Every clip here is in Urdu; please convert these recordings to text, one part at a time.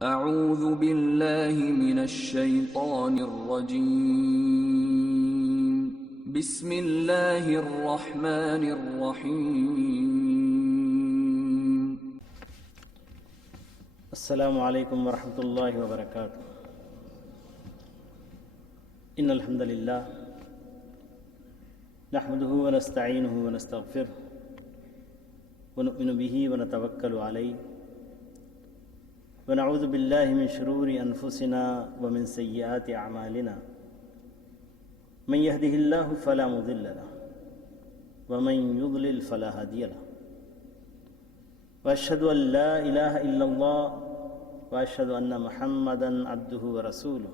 اعوذ باللہ من الشیطان الرجیم بسم اللہ الرحمن الرحیم السلام علیکم ورحمۃ اللہ وبرکاتہ۔ ان الحمد للہ نحمده ونستعینه ونستغفره ونؤمن به ونتوکل علیہ ونعوذ باللہ من شرور انفسنا ومن سیئات اعمالنا من يهده اللہ فلا مضل له ومن يضلل فلا هادی له واشهد ان لا الہ الا اللہ واشهد ان محمدا عبده ورسوله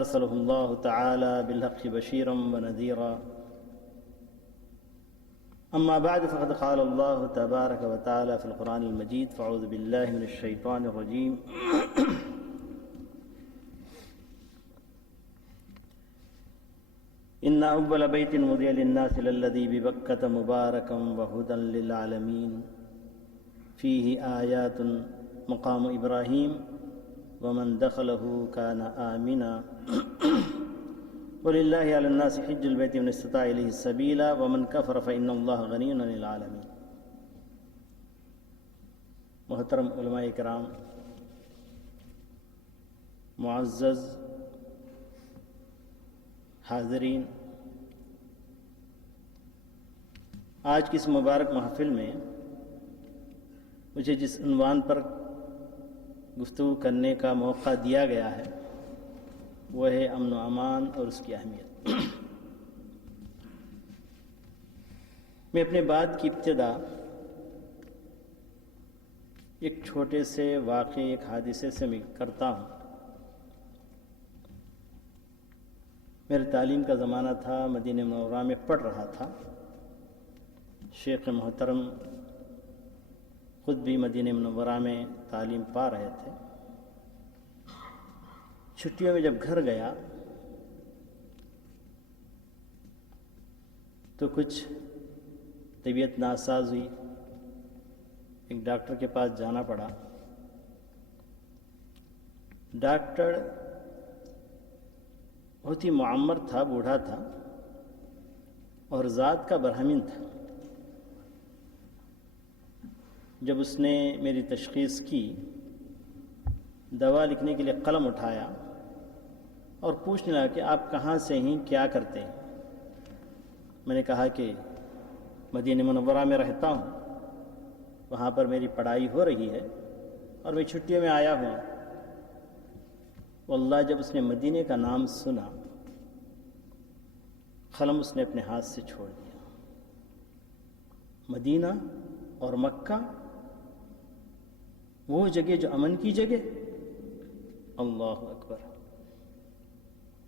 ارسلہ اللہ تعالی بالحق بشیرا ونذیرا اما بعد فقد قال اللہ تبارک وتعالی فی القرآن المجید فاعوذ باللہ من الشیطان الرجیم ان اول بیت وضع للناس للذی ببکۃ مبارکا وہدی للعالمین فیہ آیات مقام ابراہیم ومن دخلہ کان آمنا وَلِلَّهِ عَلَى النَّاسِ حِجُّ الْبَيْتِ مَنِ اسْتَطَاعَ إِلَيْهِ سَبِيلًا وَمَنْ كَفَرَ فَإِنَّ اللَّهَ غَنِيٌّ عَنِ الْعَالَمِينَ۔ محترم علماء کرام، معزز حاضرین، آج کی اس مبارک محفل میں مجھے جس عنوان پر گفتگو کرنے کا موقع دیا گیا ہے وہ ہے امن و امان اور اس کی اہمیت۔ میں اپنے بات کی ابتدا ایک چھوٹے سے واقعے، ایک حادثے سے میں کرتا ہوں۔ میرے تعلیم کا زمانہ تھا، مدینہ منورہ میں پڑھ رہا تھا۔ شیخ محترم خود بھی مدینہ منورہ میں تعلیم پا رہے تھے۔ چھٹیوں میں جب گھر گیا تو کچھ طبیعت ناساز ہوئی، ایک ڈاکٹر کے پاس جانا پڑا۔ ڈاکٹر بہت ہی معمر تھا، بوڑھا تھا اور ذات کا برہمن تھا۔ جب اس نے میری تشخیص کی، دوا لکھنے کے لیے قلم اٹھایا اور پوچھنے لگا کہ آپ کہاں سے ہیں، کیا کرتے ہیں؟ میں نے کہا کہ مدینہ منورہ میں رہتا ہوں، وہاں پر میری پڑھائی ہو رہی ہے اور میں چھٹیوں میں آیا ہوں۔ واللہ جب اس نے مدینہ کا نام سنا، قلم اس نے اپنے ہاتھ سے چھوڑ دیا۔ مدینہ اور مکہ، وہ جگہ جو امن کی جگہ، اللہ اکبر۔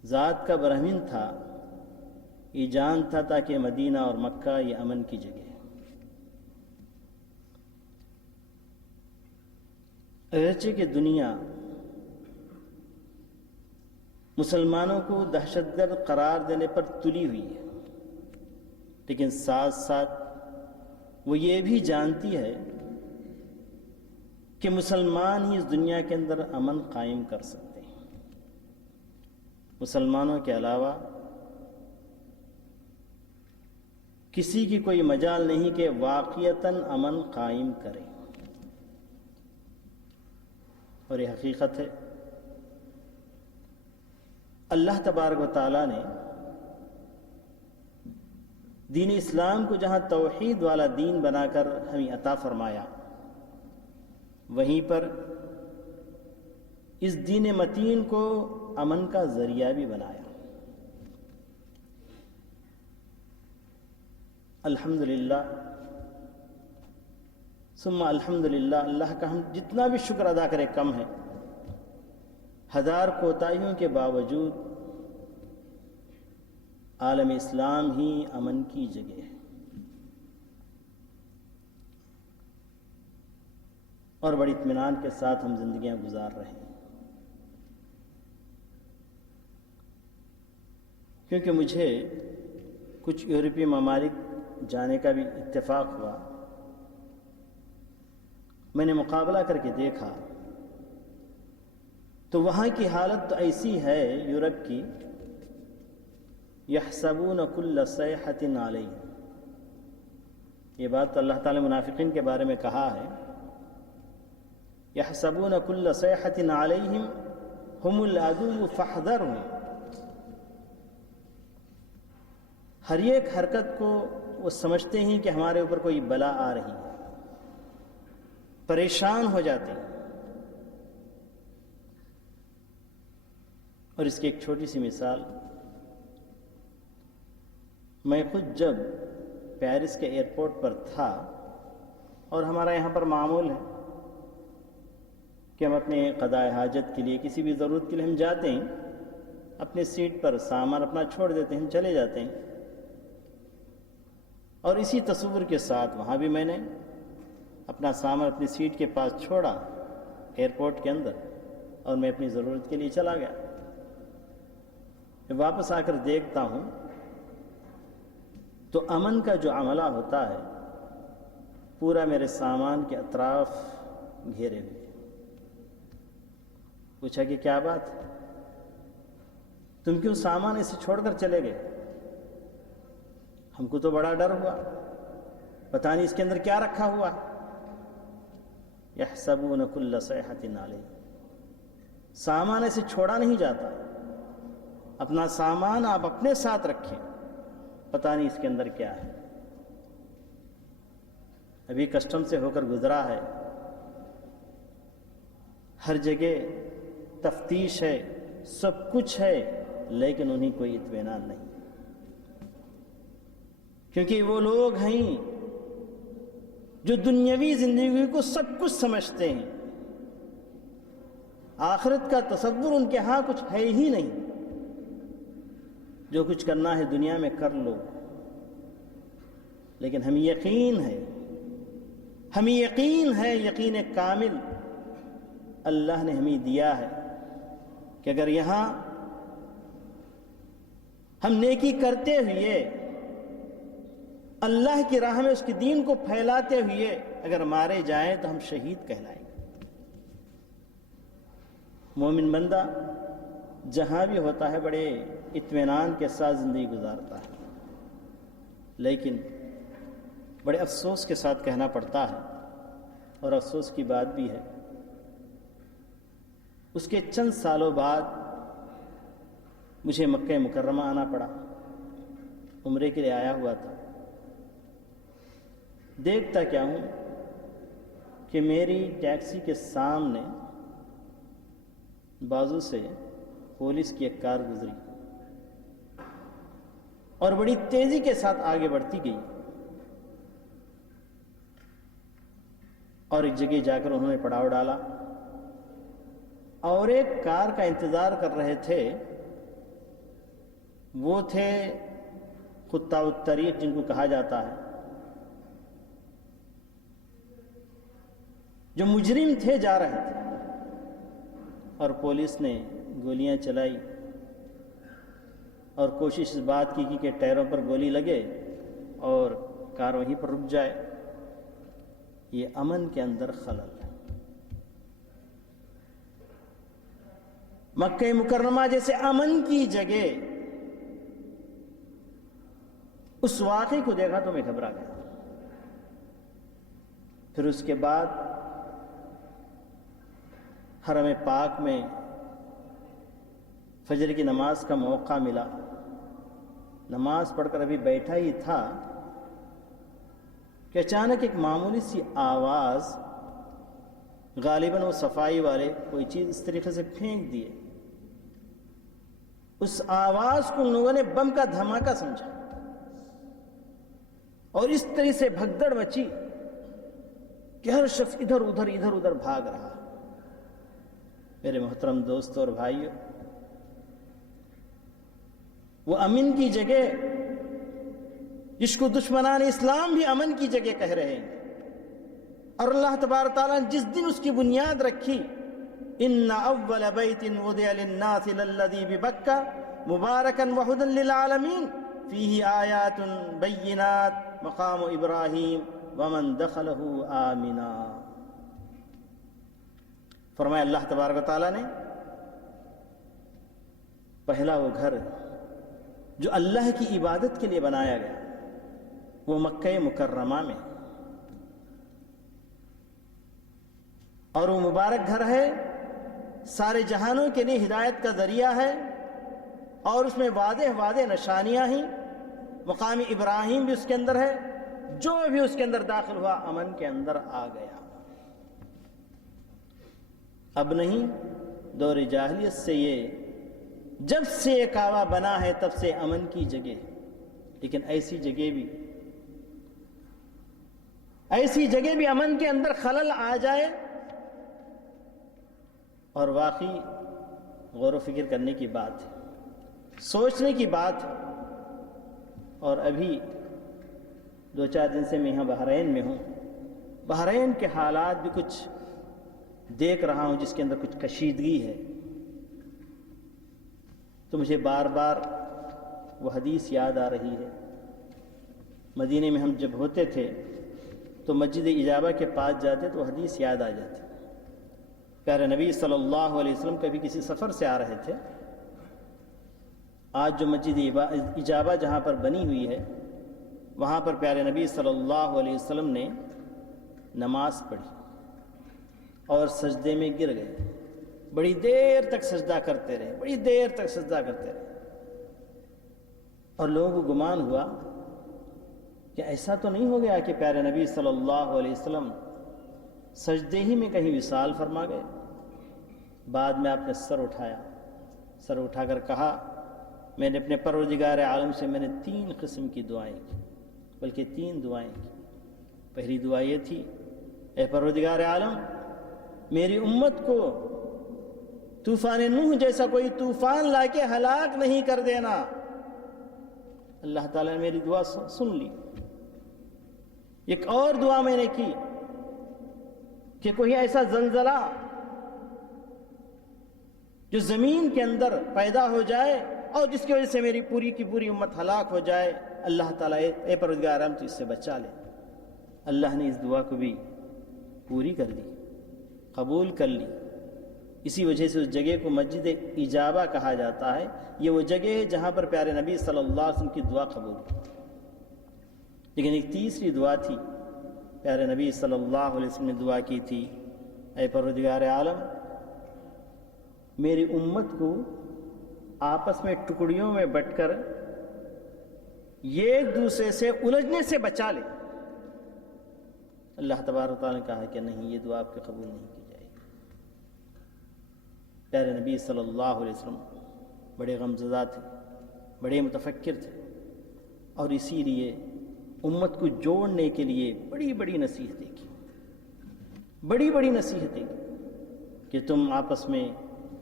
ذات کا برہمن تھا، یہ جانتا تھا کہ مدینہ اور مکہ یہ امن کی جگہ ہے۔ اگرچہ کہ دنیا مسلمانوں کو دہشت گرد قرار دینے پر تلی ہوئی ہے، لیکن ساتھ ساتھ وہ یہ بھی جانتی ہے کہ مسلمان ہی اس دنیا کے اندر امن قائم کر سکتے ہیں۔ مسلمانوں کے علاوہ کسی کی کوئی مجال نہیں کہ واقعتاً امن قائم کرے، اور یہ حقیقت ہے۔ اللہ تبارک و تعالیٰ نے دین اسلام کو جہاں توحید والا دین بنا کر ہمیں عطا فرمایا، وہیں پر اس دین متین کو امن کا ذریعہ بھی بنایا۔ الحمدللہ ثم الحمدللہ، اللہ کا ہم جتنا بھی شکر ادا کریں کم ہے۔ ہزار کوتاہیوں کے باوجود عالم اسلام ہی امن کی جگہ ہے، اور بڑی اطمینان کے ساتھ ہم زندگیاں گزار رہے ہیں۔ کیونکہ مجھے کچھ یورپی ممالک جانے کا بھی اتفاق ہوا، میں نے مقابلہ کر کے دیکھا تو وہاں کی حالت تو ایسی ہے یورپ کی، یحسبون کل صیحۃ علیہم، یہ بات تو اللہ تعالی منافقین کے بارے میں کہا ہے، یحسبون کل صیحۃ علیہم ہم العدو فاحذرہم، ہر ایک حرکت کو وہ سمجھتے ہیں کہ ہمارے اوپر کوئی بلا آ رہی ہے، پریشان ہو جاتے ہیں۔ اور اس کی ایک چھوٹی سی مثال، میں خود جب پیرس کے ایئرپورٹ پر تھا، اور ہمارا یہاں پر معمول ہے کہ ہم اپنے قضاء حاجت کے لیے کسی بھی ضرورت کے لیے ہم جاتے ہیں، اپنی سیٹ پر سامان اپنا چھوڑ دیتے ہیں، ہم چلے جاتے ہیں، اور اسی تصور کے ساتھ وہاں بھی میں نے اپنا سامان اپنی سیٹ کے پاس چھوڑا ایئرپورٹ کے اندر، اور میں اپنی ضرورت کے لیے چلا گیا۔ جب واپس آ کر دیکھتا ہوں تو امن کا جو عملہ ہوتا ہے پورا میرے سامان کے اطراف گھیرے ہوئے۔ پوچھا کہ کیا بات، تم کیوں سامان اسے چھوڑ کر چلے گئے؟ ہم کو تو بڑا ڈر ہوا، پتہ نہیں اس کے اندر کیا رکھا ہوا ہے۔ یحسبون کل صیحۃ علیہم، سامان ایسے چھوڑا نہیں جاتا، اپنا سامان آپ اپنے ساتھ رکھیں، پتہ نہیں اس کے اندر کیا ہے۔ ابھی کسٹم سے ہو کر گزرا ہے، ہر جگہ تفتیش ہے، سب کچھ ہے، لیکن انہیں کوئی اطمینان نہیں، کیونکہ وہ لوگ ہیں جو دنیاوی زندگی کو سب کچھ سمجھتے ہیں، آخرت کا تصور ان کے ہاں کچھ ہے ہی نہیں، جو کچھ کرنا ہے دنیا میں کر لو۔ لیکن ہمیں یقین ہے، یقین کامل اللہ نے ہمیں دیا ہے کہ اگر یہاں ہم نیکی کرتے ہوئے اللہ کی راہ میں اس کے دین کو پھیلاتے ہوئے اگر مارے جائیں تو ہم شہید کہلائیں گے۔ مومن بندہ جہاں بھی ہوتا ہے بڑے اطمینان کے ساتھ زندگی گزارتا ہے، لیکن بڑے افسوس کے ساتھ کہنا پڑتا ہے، اور افسوس کی بات بھی ہے، اس کے چند سالوں بعد مجھے مکہ مکرمہ آنا پڑا، عمرے کے لیے آیا ہوا تھا۔ دیکھتا کیا ہوں کہ میری ٹیکسی کے سامنے بازو سے پولیس کی ایک کار گزری اور بڑی تیزی کے ساتھ آگے بڑھتی گئی، اور ایک جگہ جا کر انہوں نے پڑاؤ ڈالا، اور ایک کار کا انتظار کر رہے تھے، وہ تھے خطاء الطریق جن کو کہا جاتا ہے، جو مجرم تھے، جا رہے تھے، اور پولیس نے گولیاں چلائی اور کوشش اس بات کی کہ ٹائروں پر گولی لگے اور کار وہیں پر رک جائے۔ یہ امن کے اندر خلل ہے۔ مکہ مکرمہ جیسے امن کی جگہ، اس واقعے کو دیکھا تو میں گھبرا گیا۔ پھر اس کے بعد حرم پاک میں فجر کی نماز کا موقع ملا، نماز پڑھ کر ابھی بیٹھا ہی تھا کہ اچانک ایک معمولی سی آواز، غالباً وہ صفائی والے کوئی چیز اس طریقے سے پھینک دیے، اس آواز کو ان لوگوں نے بم کا دھماکہ سمجھا، اور اس طرح سے بھگدڑ مچی کہ ہر شخص ادھر ادھر بھاگ رہا۔ میرے محترم دوستوں اور بھائیوں، وہ امن کی جگہ جس کو دشمنان اسلام بھی امن کی جگہ کہہ رہے ہیں، اور اللہ تبارک تعالیٰ نے جس دن اس کی بنیاد رکھی، ان اول بیت وضع للناس للذی ببکہ مبارکا وہدی للعالمین فیہ آیات بینات مقام ابراہیم ومن دخلہ آمنا۔ فرمایا اللہ تبارک و تعالیٰ نے پہلا وہ گھر جو اللہ کی عبادت کے لیے بنایا گیا وہ مکہ مکرمہ میں، اور وہ مبارک گھر ہے، سارے جہانوں کے لیے ہدایت کا ذریعہ ہے، اور اس میں واضح نشانیاں ہیں۔ مقام ابراہیم بھی اس کے اندر ہے، جو بھی اس کے اندر داخل ہوا امن کے اندر آ گیا۔ اب نہیں، دور جاہلیت سے یہ جب سے یہ کعبہ بنا ہے تب سے امن کی جگہ، لیکن ایسی جگہ بھی امن کے اندر خلل آ جائے اور واقعی غور و فکر کرنے کی بات ہے، سوچنے کی بات ہے۔ اور ابھی 2-4 دن سے میں یہاں بحرین میں ہوں، بحرین کے حالات بھی کچھ دیکھ رہا ہوں جس کے اندر کچھ کشیدگی ہے، تو مجھے بار بار وہ حدیث یاد آ رہی ہے۔ مدینے میں ہم جب ہوتے تھے تو مسجد اجابہ کے پاس جاتے تو وہ حدیث یاد آ جاتی۔ پیارے نبی صلی اللہ علیہ وسلم کبھی کسی سفر سے آ رہے تھے، آج جو مسجد اجابہ جہاں پر بنی ہوئی ہے وہاں پر پیارے نبی صلی اللہ علیہ وسلم نے نماز پڑھی اور سجدے میں گر گئے، بڑی دیر تک سجدہ کرتے رہے، اور لوگوں کو گمان ہوا کہ ایسا تو نہیں ہو گیا کہ پیارے نبی صلی اللہ علیہ وسلم سجدے ہی میں کہیں وصال فرما گئے۔ بعد میں آپ نے سر اٹھا کر کہا، میں نے اپنے پروردگار عالم سے میں نے 3 قسم کی دعائیں کی، بلکہ 3 دعائیں کی۔ پہلی دعا یہ تھی، اے پروردگار عالم، میری امت کو طوفان نوح جیسا کوئی طوفان لا کے ہلاک نہیں کر دینا۔ اللہ تعالیٰ نے میری دعا سن لی۔ ایک اور دعا میں نے کی کہ کوئی ایسا زلزلہ جو زمین کے اندر پیدا ہو جائے اور جس کی وجہ سے میری پوری کی پوری امت ہلاک ہو جائے، اللہ تعالیٰ اے پروردگار عالم تو اس سے بچا لے۔ اللہ نے اس دعا کو بھی پوری کر دی، قبول کر لی۔ اسی وجہ سے اس جگہ کو مسجد اجابہ کہا جاتا ہے۔ یہ وہ جگہ ہے جہاں پر پیارے نبی صلی اللہ علیہ وسلم کی دعا قبول ہوئی۔ لیکن ایک تیسری دعا تھی، پیارے نبی صلی اللہ علیہ وسلم نے دعا کی تھی، اے پروردگار عالم، میری امت کو آپس میں ٹکڑیوں میں بٹ کر ایک دوسرے سے الجھنے سے بچا لے۔ اللہ تبارک و تعالیٰ نے کہا کہ نہیں، یہ دعا آپ کے قبول نہیں کی جائے گی۔ پیارے نبی صلی اللہ علیہ وسلم بڑے غمزدہ تھے، بڑے متفکر تھے، اور اسی لیے امت کو جوڑنے کے لیے بڑی بڑی نصیحتیں کی، کہ تم آپس میں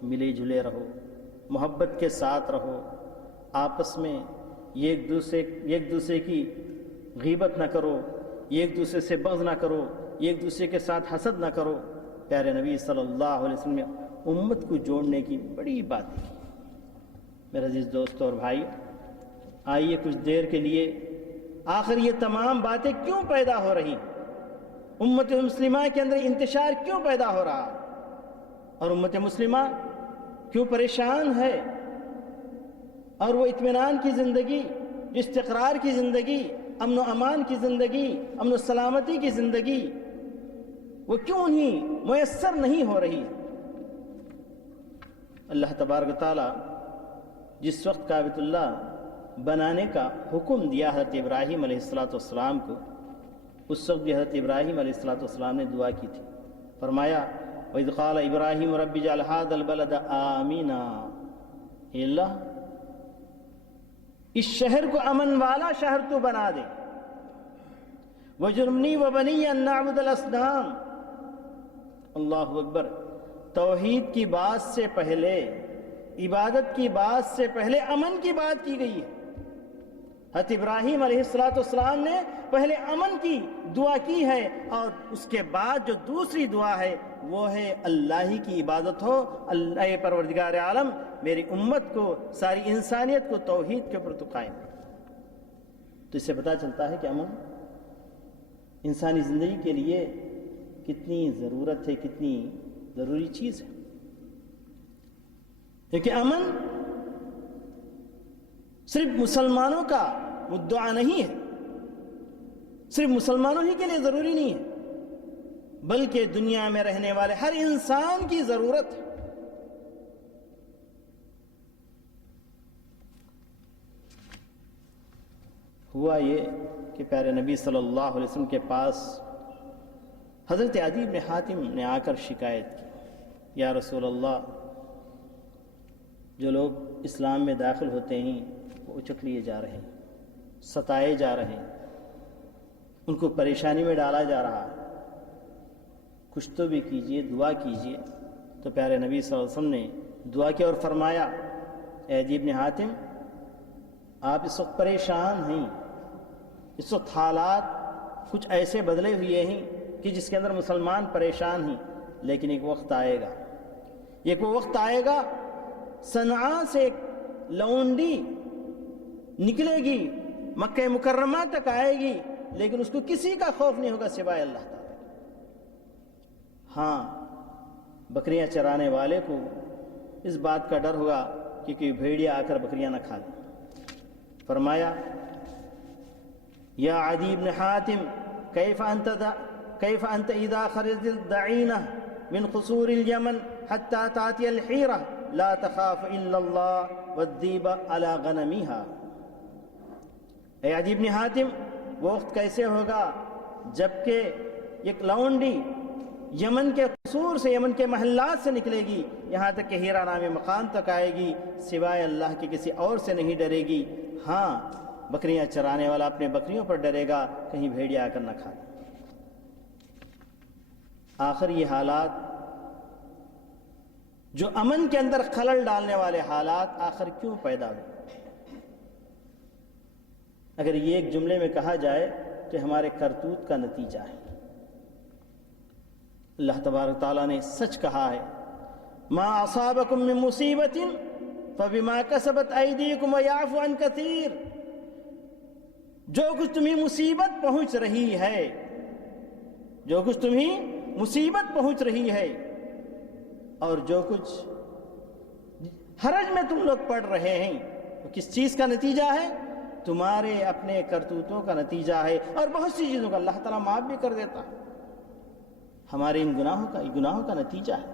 ملے جلے رہو، محبت کے ساتھ رہو، آپس میں ایک دوسرے کی غیبت نہ کرو، ایک دوسرے سے بغض نہ کرو، ایک دوسرے کے ساتھ حسد نہ کرو۔ پیارے نبی صلی اللہ علیہ وسلم نے امت کو جوڑنے کی بڑی باتیں کی۔ میرے عزیز دوستوں اور بھائی، آئیے کچھ دیر کے لیے آخر یہ تمام باتیں کیوں پیدا ہو رہی، امت مسلمہ کے اندر انتشار کیوں پیدا ہو رہا، اور امت مسلمہ کیوں پریشان ہے، اور وہ اطمینان کی زندگی، استقرار کی زندگی، امن و امان کی زندگی، امن و سلامتی کی زندگی وہ کیوں انہیں میسر نہیں ہو رہی۔ اللہ تبارک و تعالیٰ جس وقت کعبۃ اللہ بنانے کا حکم دیا حضرت ابراہیم علیہ السلام کو، اس وقت بھی حضرت ابراہیم علیہ السلام نے دعا کی تھی۔ فرمایا، وَإِذْ قَالَ إِبْرَاهِيمُ رَبِّ اجْعَلْ هَٰذَا الْبَلَدَ آمِنًا، اے اللہ اس شہر کو امن والا شہر تو بنا دے، وَجُنُبْنِي وَبَنِيَّ أَن نَّعْبُدَ الْأَصْنَامَ۔ اللہ اکبر۔ توحید کی بات سے پہلے، عبادت کی بات سے پہلے امن کی بات کی گئی ہے۔ حضرت ابراہیم علیہ السلام نے پہلے امن کی دعا کی ہے، اور اس کے بعد جو دوسری دعا ہے وہ ہے اللہ ہی کی عبادت ہو۔ اللہ پروردگار عالم میری امت کو، ساری انسانیت کو توحید کے اوپر تو قائم۔ تو اس سے پتہ چلتا ہے کہ امن انسانی زندگی کے لیے کتنی ضرورت ہے، کتنی ضروری چیز ہے۔ کیونکہ امن صرف مسلمانوں کا مدعا نہیں ہے، صرف مسلمانوں ہی کے لیے ضروری نہیں ہے، بلکہ دنیا میں رہنے والے ہر انسان کی ضرورت ہے۔ ہوا یہ کہ پیارے نبی صلی اللہ علیہ وسلم کے پاس حضرت عدی بن حاتم نے آ کر شکایت کی، یا رسول اللہ، جو لوگ اسلام میں داخل ہوتے ہیں وہ اچک لیے جا رہے ہیں، ستائے جا رہے ہیں، ان کو پریشانی میں ڈالا جا رہا ہے، کچھ تو بھی کیجئے، دعا کیجئے۔ تو پیارے نبی صلی اللہ علیہ وسلم نے دعا کی اور فرمایا، اے عدی بن حاتم، آپ اس وقت پریشان ہیں، اس وقت حالات کچھ ایسے بدلے ہوئے ہیں کہ جس کے اندر مسلمان پریشان ہیں، لیکن ایک وقت آئے گا، ایک وہ وقت آئے گا صنعاء سے ایک لونڈی نکلے گی، مکہ مکرمہ تک آئے گی، لیکن اس کو کسی کا خوف نہیں ہوگا سوائے اللہ تعالیٰ۔ ہاں، بکریاں چرانے والے کو اس بات کا ڈر ہوگا کہ کوئی بھیڑیا آ کر بکریاں نہ کھا لے۔ فرمایا، یا عدی بن حاتم، کیف انت اذا خرجت الدعینہ من قصور الیمن حتی تاتی الحیرہ لا تخاف الا اللہ والذیب علی غنمیہا۔ اے عدی بن حاتم، وہ وقت کیسے ہوگا جبکہ ایک لونڈی یمن کے قصور سے، یمن کے محلات سے نکلے گی، یہاں تک کہ ہیرا نامی مقام تک آئے گی، سوائے اللہ کے کسی اور سے نہیں ڈرے گی۔ ہاں، بکریاں چرانے والا اپنے بکریوں پر ڈرے گا کہیں بھیڑیا آ کر نہ کھا لے۔ آخر یہ حالات جو امن کے اندر خلل ڈالنے والے حالات آخر کیوں پیدا ہوئے؟ اگر یہ ایک جملے میں کہا جائے تو ہمارے کرتوت کا نتیجہ ہے۔ اللہ تبارک تعالیٰ نے سچ کہا ہے، ما اصابکم من مصیبت فبما کسبت ایدیکم ویعفو عن کثیر۔ جو کچھ تمہیں مصیبت پہنچ رہی ہے، جو کچھ تمہیں مصیبت پہنچ رہی ہے، اور جو کچھ حرج میں تم لوگ پڑ رہے ہیں، وہ کس چیز کا نتیجہ ہے؟ تمہارے اپنے کرتوتوں کا نتیجہ ہے، اور بہت سی چیزوں کا اللہ تعالیٰ معاف بھی کر دیتا ہے۔ ہمارے ان گناہوں کا نتیجہ ہے،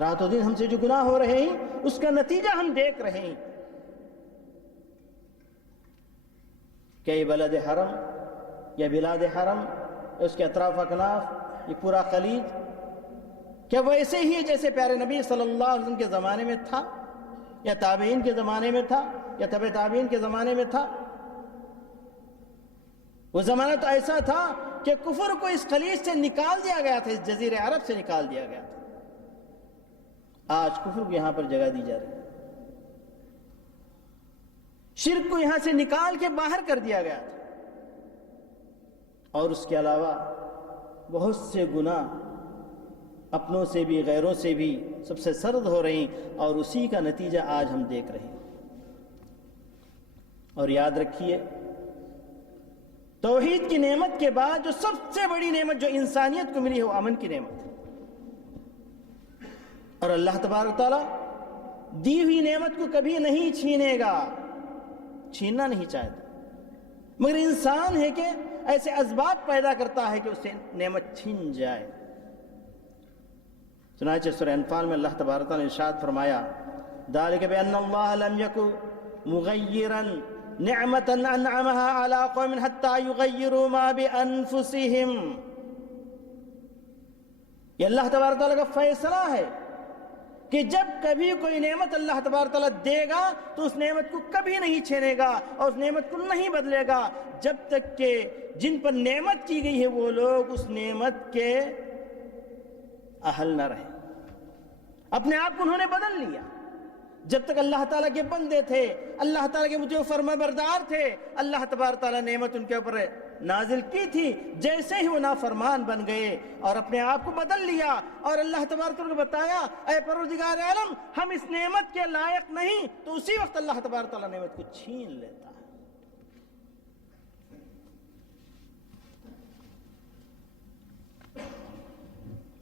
رات و دن ہم سے جو گناہ ہو رہے ہیں اس کا نتیجہ ہم دیکھ رہے ہیں۔ کہ یہ بلد حرم یا بلاد حرم، اس کے اطراف اکناف، یہ پورا خلیج، کیا وہ ایسے ہی ہے جیسے پیارے نبی صلی اللہ علیہ وسلم کے زمانے میں تھا، یا تابعین کے زمانے میں تھا، یا تبع تابعین کے زمانے میں تھا؟ وہ زمانہ تو ایسا تھا کہ کفر کو اس خلیج سے نکال دیا گیا تھا، اس جزیرے عرب سے نکال دیا گیا تھا۔ آج کفر کو یہاں پر جگہ دی جا رہی ہے، شرک کو یہاں سے نکال کے باہر کر دیا گیا تھا، اور اس کے علاوہ بہت سے گناہ اپنوں سے بھی غیروں سے بھی سب سے سرد ہو رہی، اور اسی کا نتیجہ آج ہم دیکھ رہے ہیں۔ اور یاد رکھیے، توحید کی نعمت کے بعد جو سب سے بڑی نعمت جو انسانیت کو ملی ہے وہ امن کی نعمت ہے، اور اللہ تبارک تعالیٰ دی ہوئی نعمت کو کبھی نہیں چھینے گا، چھیننا نہیں چاہتا، مگر انسان ہے کہ ایسے اسباب پیدا کرتا ہے کہ اس سے نعمت چھین جائے۔ چنانچہ سورہ انفال میں اللہ تبارک تعالیٰ نے ارشاد فرمایا، ذَلِكَ بِأَنَّ اللَّهَ لَمْ يَكُ مُغَيِّرًا نِعْمَةً أَنْعَمَهَا عَلَىٰ قَوْمٍ حَتَّىٰ يُغَيِّرُوا مَا بِأَنفُسِهِمْ۔ یہ اللہ تبارک تعالیٰ کا فیصلہ ہے کہ جب کبھی کوئی نعمت اللہ تبارک تعالیٰ دے گا تو اس نعمت کو کبھی نہیں چھینے گا اور اس نعمت کو نہیں بدلے گا، جب تک کہ جن پر نعمت کی گئی ہے وہ لوگ اس نعمت کے اہل نہ رہے، اپنے آپ کو انہوں نے بدل لیا۔ جب تک اللہ تعالیٰ کے بندے تھے، اللہ تعالیٰ کے مطیع فرما بردار تھے، اللہ تبارک تعالیٰ نے نعمت ان کے اوپر نازل کی تھی، جیسے ہی وہ نافرمان بن گئے اور اپنے آپ کو بدل لیا، اور اللہ تبارک تعالیٰ نے بتایا، اے پروردگار عالم، ہم اس نعمت کے لائق نہیں، تو اسی وقت اللہ تبارک تعالیٰ نعمت کو چھین لیتا ہے۔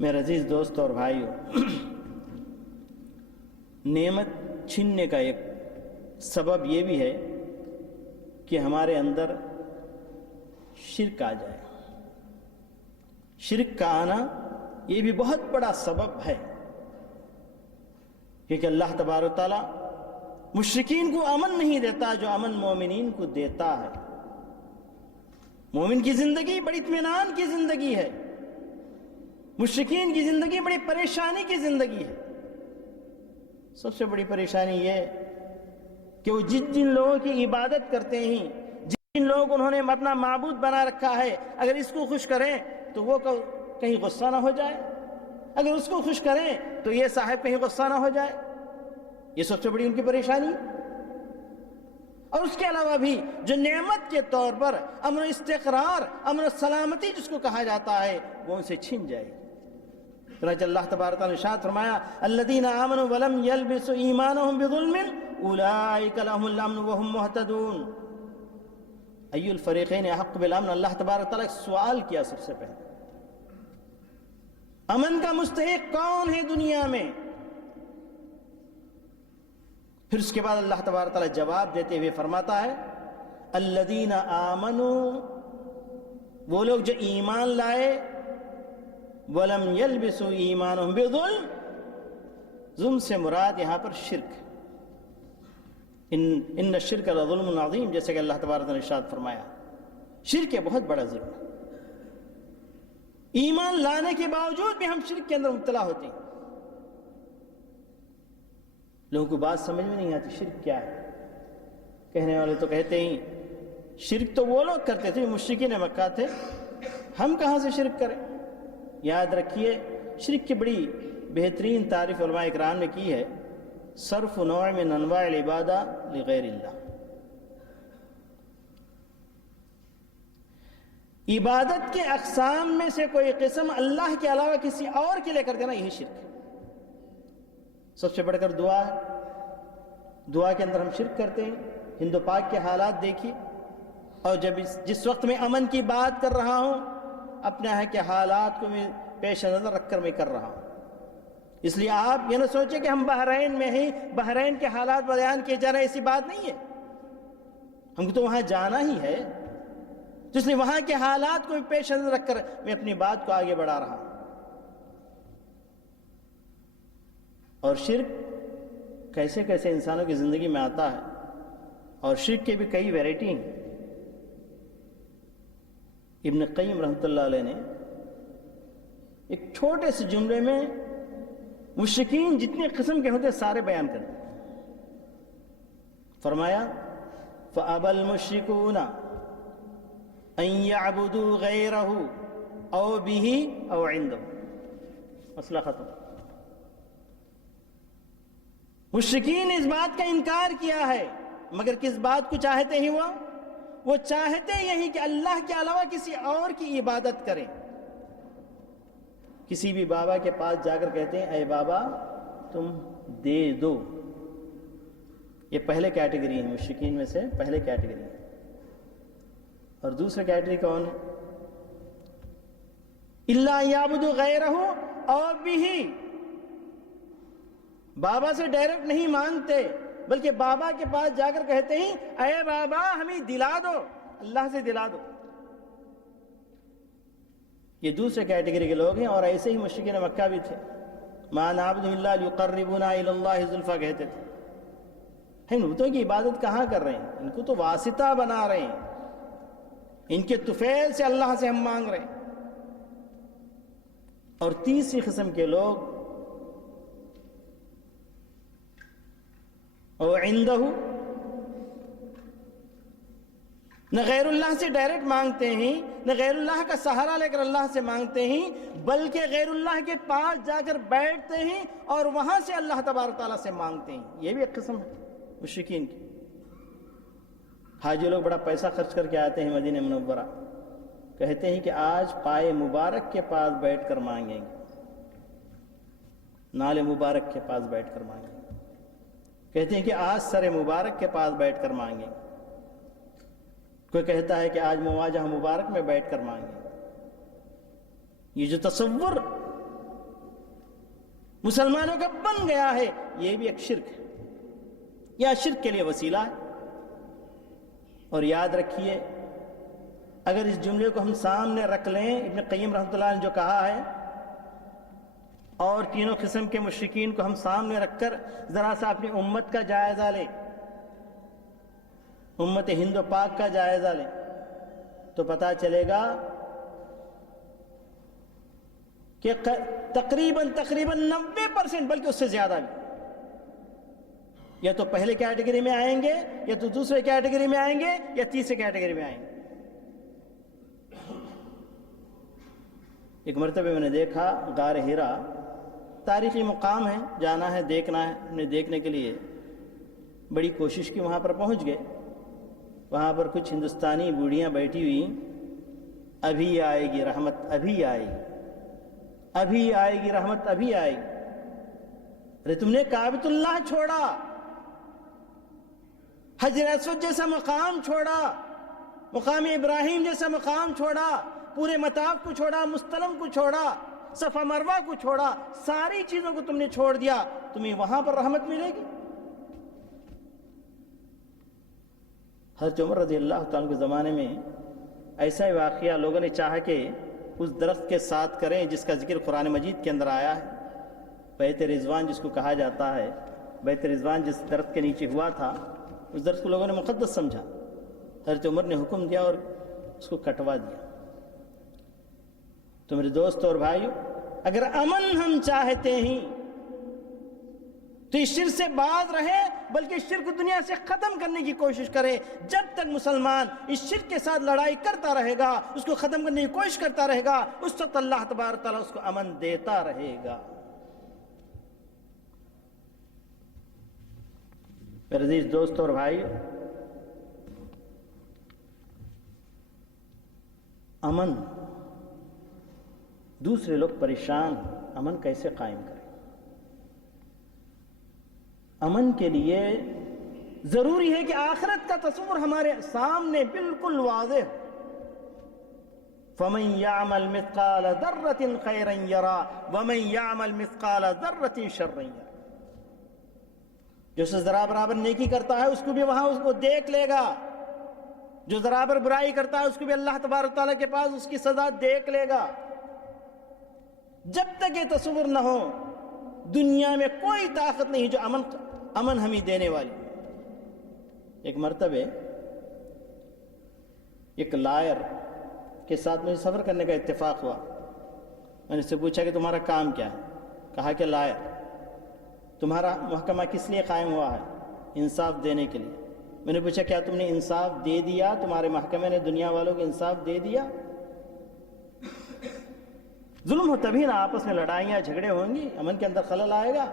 میرے عزیز دوستو اور بھائیو، نعمت چھیننے کا ایک سبب یہ بھی ہے کہ ہمارے اندر شرک آ جائے. شرک کا آنا یہ بھی بہت بڑا سبب ہے، کیونکہ اللہ تبارک و تعالیٰ مشرکین کو امن نہیں دیتا جو امن مومنین کو دیتا ہے. مومن کی زندگی بڑی اطمینان کی زندگی ہے، مشرکین کی زندگی بڑی پریشانی کی زندگی ہے. سب سے بڑی پریشانی یہ کہ وہ جن لوگوں کی عبادت کرتے ہیں، جن لوگوں کو انہوں نے اپنا معبود بنا رکھا ہے، اگر اس کو خوش کریں تو وہ کہیں غصہ نہ ہو جائے، اگر اس کو خوش کریں تو یہ صاحب کہیں غصہ نہ ہو جائے. یہ سب سے بڑی ان کی پریشانی. اور اس کے علاوہ بھی جو نعمت کے طور پر امن و استقرار، امن و سلامتی جس کو کہا جاتا ہے، وہ ان سے چھن جائے. چنانچہ اللہ تبارک تعالیٰ نے ارشاد فرمایا الذین آمنوا ولم یلبسوا ایمانہم بظلم اولئک لہم الامن وہم مہتدون. ای الفریقین احق بالامن. اللہ تبارک تعالیٰ سوال کیا سب سے پہلے، امن کا مستحق کون ہے دنیا میں؟ پھر اس کے بعد اللہ تبارک تعالیٰ جواب دیتے ہوئے فرماتا ہے الذین آمنوا، وہ لوگ جو ایمان لائے، ولم یلبسوا ایمانہم بظلم، ظلم سے مراد یہاں پر شرک. ان الشرک لظلم عظیم، جیسے کہ اللہ تبارک نے ارشاد فرمایا شرک ہے بہت بڑا ظلم. ایمان لانے کے باوجود بھی ہم شرک کے اندر مبتلا ہوتے ہیں. لوگوں کو بات سمجھ میں نہیں آتی شرک کیا ہے. کہنے والے تو کہتے ہیں شرک تو وہ لوگ کرتے تھے مشرکین مکہ تھے، ہم کہاں سے شرک کریں. یاد رکھیے شرک کی بڑی بہترین تعریف علماء اکرام نے کی ہے، صرف نوع من انواع العبادہ لغیر اللہ. عبادت کے اقسام میں سے کوئی قسم اللہ کے علاوہ کسی اور کے لیے کر دینا، یہی شرک ہے. سب سے بڑھ کر دعا ہے. دعا کے اندر ہم شرک کرتے ہیں. ہند و پاک کے حالات دیکھیے، اور جس وقت میں امن کی بات کر رہا ہوں اپنے یہاں کے حالات کو میں پیش نظر رکھ کر میں کر رہا ہوں. اس لیے آپ یہ نہ سوچیں کہ ہم بحرین میں ہیں، بحرین کے حالات بیان کیے جا رہے ہیں، ایسی بات نہیں ہے. ہم کو تو وہاں جانا ہی ہے، جس نے وہاں کے حالات کو پیش نظر رکھ کر میں اپنی بات کو آگے بڑھا رہا ہوں. اور شرک کیسے کیسے انسانوں کی زندگی میں آتا ہے، اور شرک کے بھی کئی ویرائٹی ہیں. ابن قیم رحمۃ اللہ علیہ نے ایک چھوٹے سے جملے میں مشرکین جتنے قسم کے ہوتے سارے بیان کر دیں. فرمایا فَأَبَى الْمُشْرِكُونَ أَن يَعْبُدُوا غَيْرَهُ أَوْ بِهِ أَوْ عِندَهُ. مسئلہ ختم. مشرکین نے اس بات کا انکار کیا ہے، مگر کس بات کو چاہتے ہیں؟ وہ چاہتے یہی کہ اللہ کے علاوہ کسی اور کی عبادت کریں. کسی بھی بابا کے پاس جا کر کہتے ہیں اے بابا تم دے دو. یہ پہلے کیٹیگری ہے، مشرکین میں سے پہلے کیٹیگری ہے. اور دوسرا کیٹیگری کون ہے؟ الا یعبدوا غیرہ اور بھی. بابا سے ڈائریکٹ نہیں مانگتے، بلکہ بابا کے پاس جا کر کہتے ہیں اے بابا ہمیں دلا دو، اللہ سے دلا دو. یہ دوسرے کیٹیگری کے لوگ ہیں. اور ایسے ہی مشرکین مکہ بھی تھے. ما نعبدهم الا ليقربونا الى الله زلفى کہتے تھے. ہم بتوں کی عبادت کہاں کر رہے ہیں؟ ان کو تو واسطہ بنا رہے ہیں، ان کے طفیل سے اللہ سے ہم مانگ رہے ہیں. اور تیسری قسم کے لوگ اور عندہ، نہ غیر اللہ سے ڈائریکٹ مانگتے ہیں، نہ غیر اللہ کا سہارا لے کر اللہ سے مانگتے ہیں، بلکہ غیر اللہ کے پاس جا کر بیٹھتے ہیں اور وہاں سے اللہ تبارک تعالیٰ سے مانگتے ہیں. یہ بھی ایک قسم ہے مشرکین کی. حاجی لوگ بڑا پیسہ خرچ کر کے آتے ہیں مدینہ منورہ، کہتے ہیں کہ آج پائے مبارک کے پاس بیٹھ کر مانگیں گے، نال مبارک کے پاس بیٹھ کر مانگیں گے. کہتے ہیں کہ آج سر مبارک کے پاس بیٹھ کر مانگیں. کوئی کہتا ہے کہ آج مواجہ مبارک میں بیٹھ کر مانگیں. یہ جو تصور مسلمانوں کا بن گیا ہے یہ بھی ایک شرک ہے. یا شرک کے لیے وسیلہ ہے۔ اور یاد رکھیے، اگر اس جملے کو ہم سامنے رکھ لیں، ابن قیم رحمۃ اللہ نے جو کہا ہے، اور تینوں قسم کے مشرکین کو ہم سامنے رکھ کر ذرا سا اپنی امت کا جائزہ لیں، امت ہند و پاک کا جائزہ لیں، تو پتہ چلے گا کہ تقریباً 90%، بلکہ اس سے زیادہ بھی، یا تو پہلے کیٹیگری میں آئیں گے، یا تو دوسرے کیٹیگری میں آئیں گے، یا تیسرے کیٹیگری میں آئیں گے۔ ایک مرتبہ میں نے دیکھا غار ہیرا، تاریخی مقام ہے، جانا ہے، دیکھنا ہے، ہم نے دیکھنے کے لیے بڑی کوشش کی، وہاں پر پہنچ گئے۔ وہاں پر کچھ ہندوستانی بوڑھیاں بیٹھی ہوئی، ابھی آئے گی رحمت، ابھی آئے گی، ابھی آئے گی رحمت، ابھی آئے گی۔ ارے تم نے کعبۃ اللہ چھوڑا، حجر اسود جیسا مقام چھوڑا، مقام ابراہیم جیسا مقام چھوڑا، پورے مطاف کو چھوڑا، مستلم کو چھوڑا، صفا مروہ کو چھوڑا، ساری چیزوں کو تم نے چھوڑ دیا، تمہیں وہاں پر رحمت ملے گی؟ حضرت عمر رضی اللہ تعالیٰ کے زمانے میں ایسا ہی واقعہ لوگوں نے چاہا کہ اس درخت کے ساتھ کریں جس کا ذکر قرآن مجید کے اندر آیا ہے، بیت رضوان جس کو کہا جاتا ہے، بیت رضوان جس درخت کے نیچے ہوا تھا، اس درخت کو لوگوں نے مقدس سمجھا۔ حضرت عمر نے حکم دیا اور اس کو کٹوا دیا۔ تو میرے دوست اور بھائیو، اگر امن ہم چاہتے ہیں تو اس شرک سے باز رہے، بلکہ شرک دنیا سے ختم کرنے کی کوشش کرے۔ جب تک مسلمان اس شرک کے ساتھ لڑائی کرتا رہے گا، اس کو ختم کرنے کی کوشش کرتا رہے گا، اس وقت اللہ تبارک تعالیٰ اس کو امن دیتا رہے گا۔ میرے عزیز دوست اور بھائی، امن، دوسرے لوگ پریشان، امن کیسے قائم کریں؟ امن کے لیے ضروری ہے کہ آخرت کا تصور ہمارے سامنے بالکل واضح ہو۔ فَمَن يَعْمَلْ مِثْقَالَ ذَرَّةٍ خَيْرًا يَرَى وَمَن يَعْمَلْ مِثْقَالَ ذَرَّةٍ شَرًّا يَرَى۔ جو ذرا برابر نیکی کرتا ہے اس کو بھی وہاں اس کو دیکھ لے گا، جو ذرا برابر برائی کرتا ہے اس کو بھی اللہ تبارک تعالیٰ کے پاس اس کی سزا دیکھ لے گا۔ جب تک یہ تصور نہ ہو، دنیا میں کوئی طاقت نہیں جو امن ہمیں دینے والی۔ ایک مرتبہ ایک لائر کے ساتھ مجھے سفر کرنے کا اتفاق ہوا۔ میں نے اس سے پوچھا کہ تمہارا کام کیا ہے؟ کہا کہ لائر۔ تمہارا محکمہ کس لیے قائم ہوا ہے؟ انصاف دینے کے لیے۔ میں نے پوچھا کیا تم نے انصاف دے دیا؟ تمہارے محکمے نے دنیا والوں کو انصاف دے دیا؟ ظلم ہو تبھی نہ آپس میں لڑائیاں جھگڑے ہوں گی، امن کے اندر خلل آئے گا۔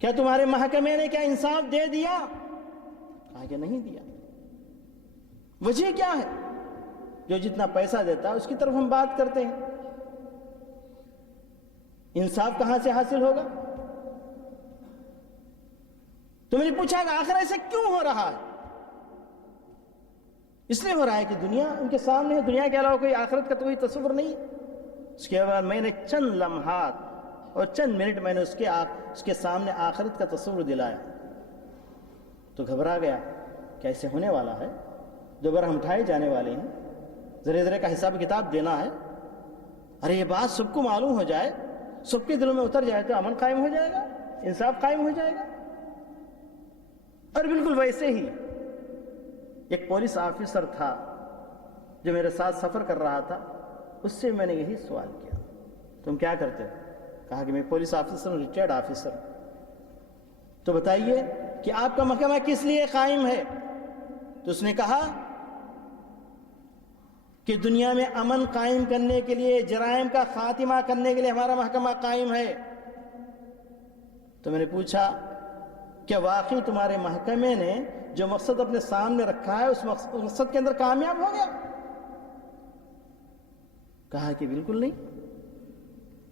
کیا تمہارے محکمے نے کیا انصاف دے دیا؟ کہا کہ نہیں دیا۔ وجہ کیا ہے؟ جو جتنا پیسہ دیتا ہے اس کی طرف ہم بات کرتے ہیں، انصاف کہاں سے حاصل ہوگا؟ تو میں نے پوچھا کہ آخر ایسے کیوں ہو رہا ہے؟ اس لیے ہو رہا ہے کہ دنیا ان کے سامنے ہے، دنیا کے علاوہ کوئی آخرت کا تو کوئی تصور نہیں۔ اس کے بعد میں نے چند لمحات اور چند منٹ میں نے اس کے سامنے آخرت کا تصور دلایا تو گھبرا گیا کہ ایسے ہونے والا ہے، دوبارہ ہم اٹھائے جانے والے ہیں، ذرے ذرے کا حساب کتاب دینا ہے۔ ارے یہ بات سب کو معلوم ہو جائے، سب کے دلوں میں اتر جائے تو امن قائم ہو جائے گا، انصاف قائم ہو جائے گا۔ اور بالکل ویسے ہی ایک پولیس آفیسر تھا جو میرے ساتھ سفر کر رہا تھا، اس سے میں نے یہی سوال کیا، تم کیا کرتے ہو؟ کہا کہ میں پولیس آفیسر ہوں، ریٹائرڈ آفیسر ہوں۔ تو بتائیے کہ آپ کا محکمہ کس لیے قائم ہے؟ تو اس نے کہا کہ دنیا میں امن قائم کرنے کے لیے، جرائم کا خاتمہ کرنے کے لیے ہمارا محکمہ قائم ہے۔ تو میں نے پوچھا کیا واقعی تمہارے محکمے نے جو مقصد اپنے سامنے رکھا ہے اس مقصد کے اندر کامیاب ہو گیا؟ کہا کہ بالکل نہیں۔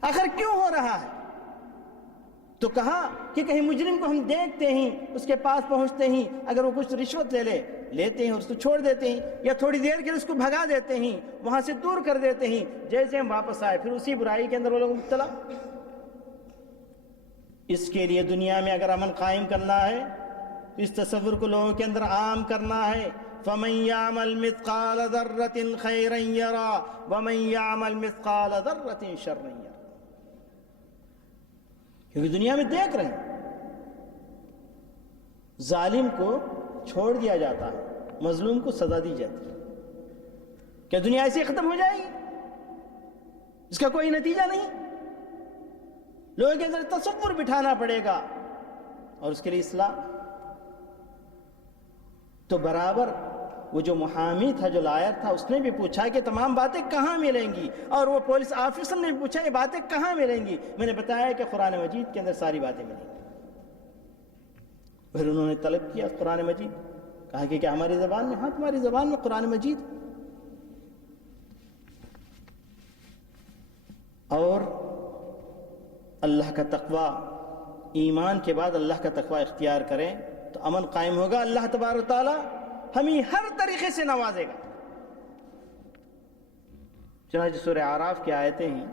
آخر کیوں ہو رہا ہے؟ تو کہا کہ کہیں مجرم کو ہم دیکھتے ہیں، اس کے پاس پہنچتے ہیں، اگر وہ کچھ رشوت لیتے ہیں اور اس کو چھوڑ دیتے ہیں، یا تھوڑی دیر کے لیے اس کو بھگا دیتے ہیں، وہاں سے دور کر دیتے ہیں، جیسے ہم واپس آئے پھر اسی برائی کے اندر وہ لوگ مبتلا۔ اس کے لیے دنیا میں اگر امن قائم کرنا ہے تو اس تصور کو لوگوں کے اندر عام کرنا ہے. فَمَن يَعْمَلْ مِثْقَالَ ذَرَّةٍ خَيْرًا يَرَهُ وَمَن يَعْمَلْ مِثْقَالَ ذَرَّةٍ شَرًّا يَرَهُ. کیونکہ دنیا میں دیکھ رہے ہیں ظالم کو چھوڑ دیا جاتا ہے, مظلوم کو سزا دی جاتی ہے. کیا دنیا ایسے ختم ہو جائے گی؟ اس کا کوئی نتیجہ نہیں. لوگوں کے اندر تصور بٹھانا پڑے گا اور اس کے لیے اصلاح. تو برابر وہ جو محامی تھا, جو لائر تھا, اس نے بھی پوچھا کہ تمام باتیں کہاں ملیں گی, اور وہ پولیس آفیسر نے بھی پوچھا یہ باتیں کہاں ملیں گی. میں نے بتایا کہ قرآن مجید کے اندر ساری باتیں ملیں گی. پھر انہوں نے طلب کیا قرآن مجید, کہا کہ کیا ہماری زبان میں؟ ہاں تمہاری زبان میں قرآن مجید. اور اللہ کا تقوی, ایمان کے بعد اللہ کا تقوی اختیار کریں تو امن قائم ہوگا. اللہ تبارک و تعالی ہمیں ہر طریقے سے نوازے گا. چنانچہ سورہ اعراف کی آیتیں ہیں,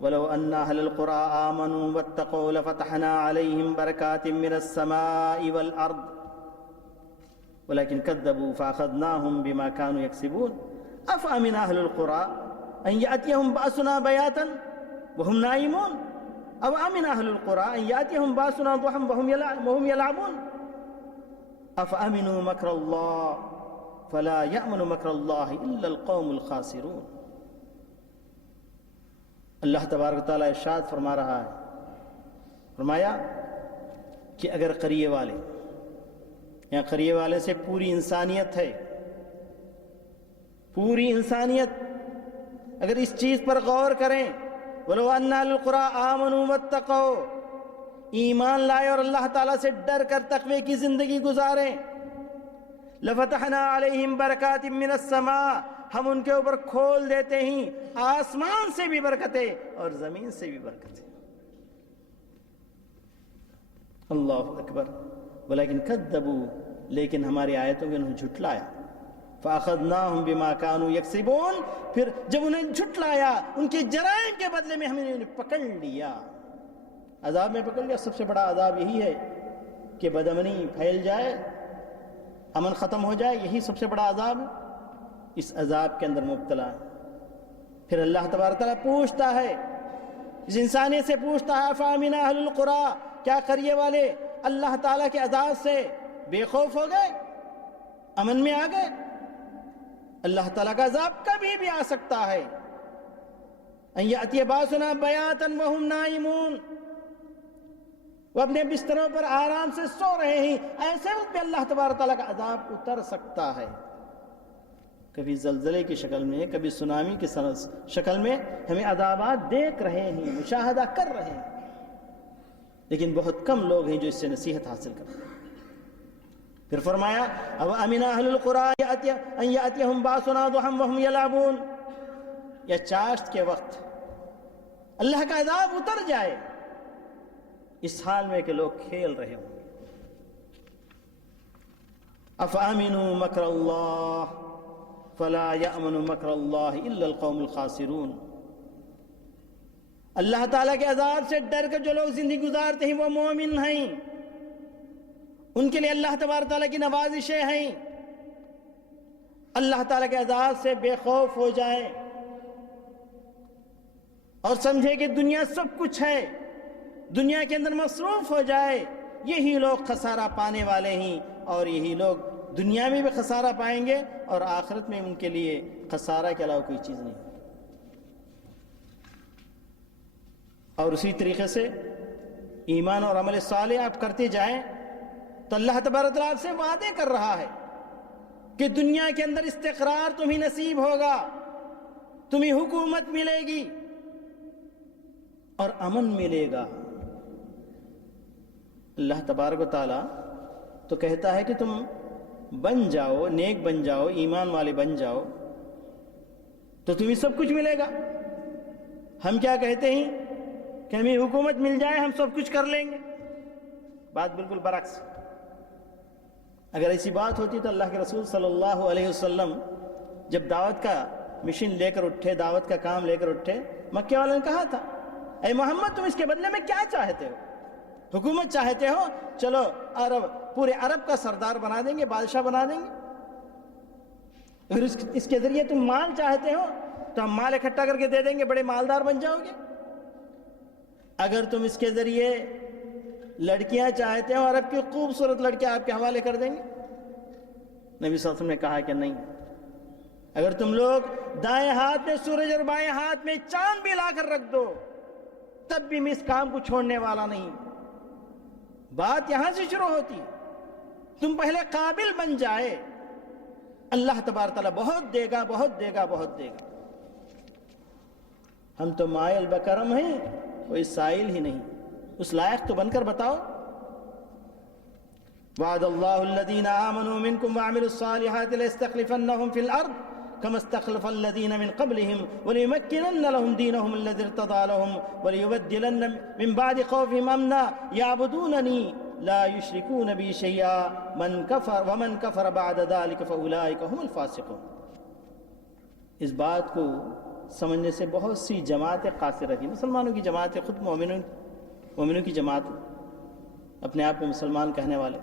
وَلَوْ أَنَّ أَهْلَ الْقُرَىٰ آمَنُوا وَاتَّقَوْا لَفَتَحْنَا عَلَيْهِمْ بَرَكَاتٍ مِّنَ السَّمَاءِ وَالْأَرْضِ وَلَكِنْ كَذَّبُوا فَأَخَذْنَاهُمْ بِمَا كَانُوا يَكْسِبُونَ أَفَأَمِنَ أَهْلُ الْقُرَىٰ أَن يَأْتِيَهُمْ بَأْسُنَا بَيَاتًا وَهُمْ نَائِمُونَ أَوْ أَمِنَ أَهْلُ الْقُرَىٰ أَن يَأْتِيَهُمْ بَأْسُنَا ضُحًى وَهُمْ يَلْعَبُونَ أَفَأَمِنُوا مَكْرَ اللَّهِ فَلَا يَأْمَنُ مَكْرَ اللَّهِ إِلَّا الْقَوْمُ الْخَاسِرُونَ. اللہ تبارک و تعالیٰ ارشاد فرما رہا ہے, فرمایا کہ اگر قریے والے, یا قریے والے سے پوری انسانیت ہے, پوری انسانیت اگر اس چیز پر غور کریں, وَلَوْ أَنَّ أَهْلَ الْقُرَىٰ آمَنُوا وَاتَّقَوْا, ایمان لائے اور اللہ تعالیٰ سے ڈر کر تقوی کی زندگی گزاریں, لَفَتَحْنَا عَلَيْهِمْ بَرَكَاتٍ مِّنَ السَّمَاءِ, ہم ان کے اوپر کھول دیتے ہیں آسمان سے بھی برکتیں اور زمین سے بھی برکتیں. اللہ اکبر. ولیکن کذبوا, لیکن ہماری آیتوں کو انہوں نے جھٹلایا. فَأَخَذْنَاهُمْ بِمَا كَانُوا يَكْسِبُونَ, پھر جب انہیں جھٹلایا ان کے جرائم کے بدلے میں ہم نے انہیں پکڑ لیا, عذاب میں پکڑ لیا. سب سے بڑا عذاب یہی ہے کہ بدامنی پھیل جائے, امن ختم ہو جائے, یہی سب سے بڑا عذاب ہے. اس عذاب کے اندر مبتلا ہے. پھر اللہ تبارک تعالیٰ پوچھتا ہے, اس انسانیت سے پوچھتا ہے, فَأَمِنَ أَهْلُ الْقُرَىٰ, کیا قریے والے اللہ تعالیٰ کے عذاب سے بے خوف ہو گئے, امن میں آ گئے؟ اللہ تعالیٰ کا عذاب کبھی بھی آ سکتا ہے. أَن يَأْتِيَ بَأْسُنَا بَيَاتًا وَهُمْ نَائِمُونَ, وہ اپنے بستروں پر آرام سے سو رہے ہیں, ایسے وقت میں اللہ تبارک تعالیٰ کا عذاب اتر سکتا ہے. کبھی زلزلے کی شکل میں, کبھی سونامی کی شکل میں ہمیں عذابات دیکھ رہے ہیں, مشاہدہ کر رہے ہیں, لیکن بہت کم لوگ ہیں جو اس سے نصیحت حاصل کرتے ہیں. پھر فرمایا أَوَأَمِنَ أَهْلُ الْقُرَىٰ أَن يَأْتِيَهُمْ بَأْسُنَا ضُحًى وَهُمْ يَلْعَبُونَ, یا چاشت کے وقت اللہ کا عذاب اتر جائے اس حال میں کہ لوگ کھیل رہے ہوں. أَفَأَمِنُوا مَكْرَ اللَّهِ فَلَا يَأْمَنُ مَكْرَ اللَّهِ إِلَّا الْقَوْمُ الْخَاسِرُونَ. اللہ تعالیٰ کے عذاب سے ڈر کر جو لوگ زندگی گزارتے ہیں وہ مومن ہیں, ان کے لیے اللہ تبارک تعالیٰ کی نوازشیں ہیں. اللہ تعالیٰ کے عذاب سے بے خوف ہو جائیں اور سمجھے کہ دنیا سب کچھ ہے, دنیا کے اندر مصروف ہو جائے, یہی لوگ خسارہ پانے والے ہیں, اور یہی لوگ دنیا میں بھی خسارہ پائیں گے اور آخرت میں ان کے لیے خسارہ کے علاوہ کوئی چیز نہیں. اور اسی طریقے سے ایمان اور عمل صالح آپ کرتے جائیں تو اللہ تبارک و تعالیٰ آپ سے وعدے کر رہا ہے کہ دنیا کے اندر استقرار تمہیں نصیب ہوگا, تمہیں حکومت ملے گی اور امن ملے گا. اللہ تبارک و تعالیٰ تو کہتا ہے کہ تم بن جاؤ, نیک بن جاؤ, ایمان والے بن جاؤ تو تمہیں سب کچھ ملے گا. ہم کیا کہتے ہیں کہ ہمیں حکومت مل جائے ہم سب کچھ کر لیں گے. بات بالکل برعکس. اگر ایسی بات ہوتی تو اللہ کے رسول صلی اللہ علیہ وسلم جب دعوت کا مشن لے کر اٹھے, دعوت کا کام لے کر اٹھے, مکے والوں نے کہا تھا اے محمد تم اس کے بدلے میں کیا چاہتے ہو؟ حکومت چاہتے ہو چلو پورے عرب کا سردار بنا دیں گے، بادشاہ بنا دیں گے۔ اگر اس کے ذریعے تم مال چاہتے ہو تو ہم مال اکٹھا کر کے دے دیں گے، بڑے مالدار بن جاؤ گے۔ اگر تم اس کے ذریعے لڑکیاں چاہتے ہو، عرب کی خوبصورت لڑکیاں آپ کے حوالے کر دیں گے۔ نبی صلی اللہ علیہ وسلم نے کہا کہ نہیں، اگر تم لوگ دائیں ہاتھ میں سورج اور بائیں ہاتھ میں چاند بھی لا کر رکھ دو تب بھی میں اس کام کو چھوڑنے والا نہیں۔ بات یہاں سے شروع ہوتی ہے، تم پہلے قابل بن جائے، اللہ تبارک تعالیٰ بہت دے گا، بہت دے گا، بہت دے گا۔ ہم تو مائل بکرم ہیں، کوئی سائل ہی نہیں، اس لائق تو بن کر بتاؤ۔ وعد اللہ الذین آمنوا منکم وعملوا الصالحات ليستخلفنهم في الارض كما استخلف الذین من قبلهم وليمكنن لهم دینهم الذي ارتضى لهم وليبدلن من بعد خوفهم امنا يعبدونني لا يشركون بي شيئا ومن كفر بعد ذلك فاولئك هم الفاسقون۔ اس بات کو سمجھنے سے بہت سی جماعتیں قاصر رہی، مسلمانوں کی جماعتیں، خود مومنوں کی جماعت، اپنے آپ کو مسلمان کہنے والے،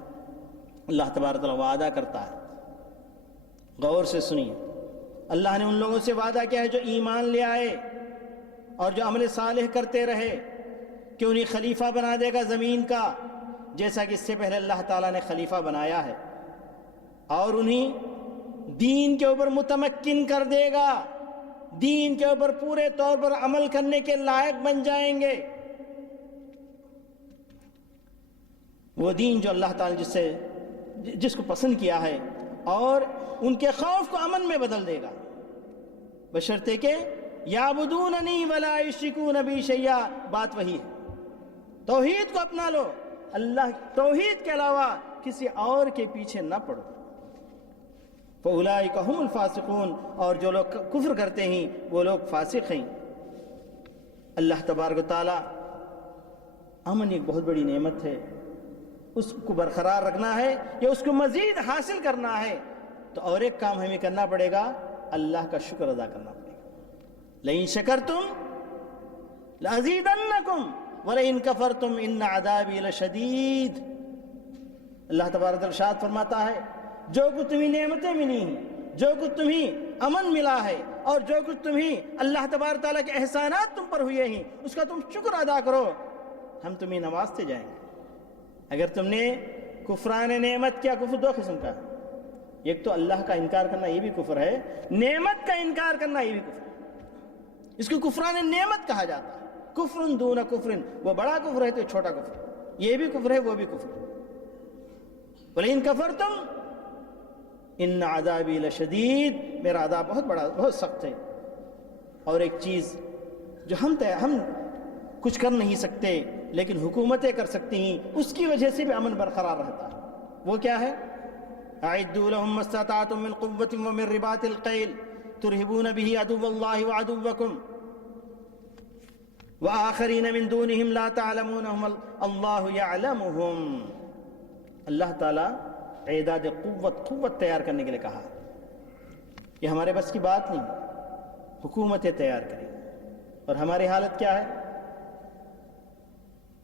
اللہ تبارک تعالیٰ وعدہ کرتا ہے، غور سے سنیے، اللہ نے ان لوگوں سے وعدہ کیا ہے جو ایمان لے آئے اور جو عمل صالح کرتے رہے کہ انہیں خلیفہ بنا دے گا زمین کا، جیسا کہ اس سے پہلے اللہ تعالیٰ نے خلیفہ بنایا ہے، اور انہیں دین کے اوپر متمکن کر دے گا، دین کے اوپر پورے طور پر عمل کرنے کے لائق بن جائیں گے۔ وہ دین جو اللہ تعالیٰ جس کو پسند کیا ہے، اور ان کے خوف کو امن میں بدل دے گا، بشرطے کہ یعبدوننی ولا یشرکون بی شیئا۔ بات وہی ہے، توحید کو اپنا لو، اللہ توحید کے علاوہ کسی اور کے پیچھے نہ پڑو۔ فَأُولَٰئِكَ هُمُ الْفَاسِقُونَ، اور جو لوگ کفر کرتے ہیں وہ لوگ فاسق ہیں۔ اللہ تبارک و تعالیٰ، امن ایک بہت بڑی نعمت ہے، اس کو برقرار رکھنا ہے یا اس کو مزید حاصل کرنا ہے تو اور ایک کام ہمیں کرنا پڑے گا، اللہ کا شکر ادا کرنا پڑے گا۔ لَئِن شَكَرْتُمْ لَأَزِيدَنَّكُمْ وَلَئِن كَفَرْتُمْ إِنَّ عَذَابِي لَشَدِيدٌ۔ اللہ تبارک و تعالیٰ فرماتا ہے، جو کچھ تمہیں نعمتیں ملی ہیں، جو کچھ تمہیں امن ملا ہے، اور جو کچھ تمہیں اللہ تبارک تعالیٰ کے احسانات تم پر ہوئے ہیں، اس کا تم شکر ادا کرو، ہم تمہیں نوازتے جائیں گے۔ اگر تم نے کفران نعمت کیا، کفر دو قسم کا ہے، ایک تو اللہ کا انکار کرنا، یہ بھی کفر ہے، نعمت کا انکار کرنا یہ بھی کفر ہے، اس کو کفران نعمت کہا جاتا ہے۔ کفر دون کفر، وہ بڑا کفر ہے تو چھوٹا کفر، یہ بھی کفر ہے وہ بھی کفر ہے۔ وَلَئِن كَفَرْتُمْ ان عذابی لشدید، میرا عذاب بہت بڑا، بہت سخت ہے۔ اور ایک چیز جو ہم کچھ کر نہیں سکتے لیکن حکومتیں کر سکتی ہیں، اس کی وجہ سے بھی امن برقرار رہتا ہے، وہ کیا ہے؟ اعدوا لهم ما استطعتم من قوة ومن رباط الخيل ترهبون به عدو الله وعدوكم وآخرين من دونهم لا تعلمونهم الله يعلمهم۔ اللہ تعالیٰ اعداد قوت تیار کرنے کے لیے کہا، یہ ہمارے بس کی بات نہیں، حکومتیں تیار کریں۔ اور ہماری حالت کیا ہے؟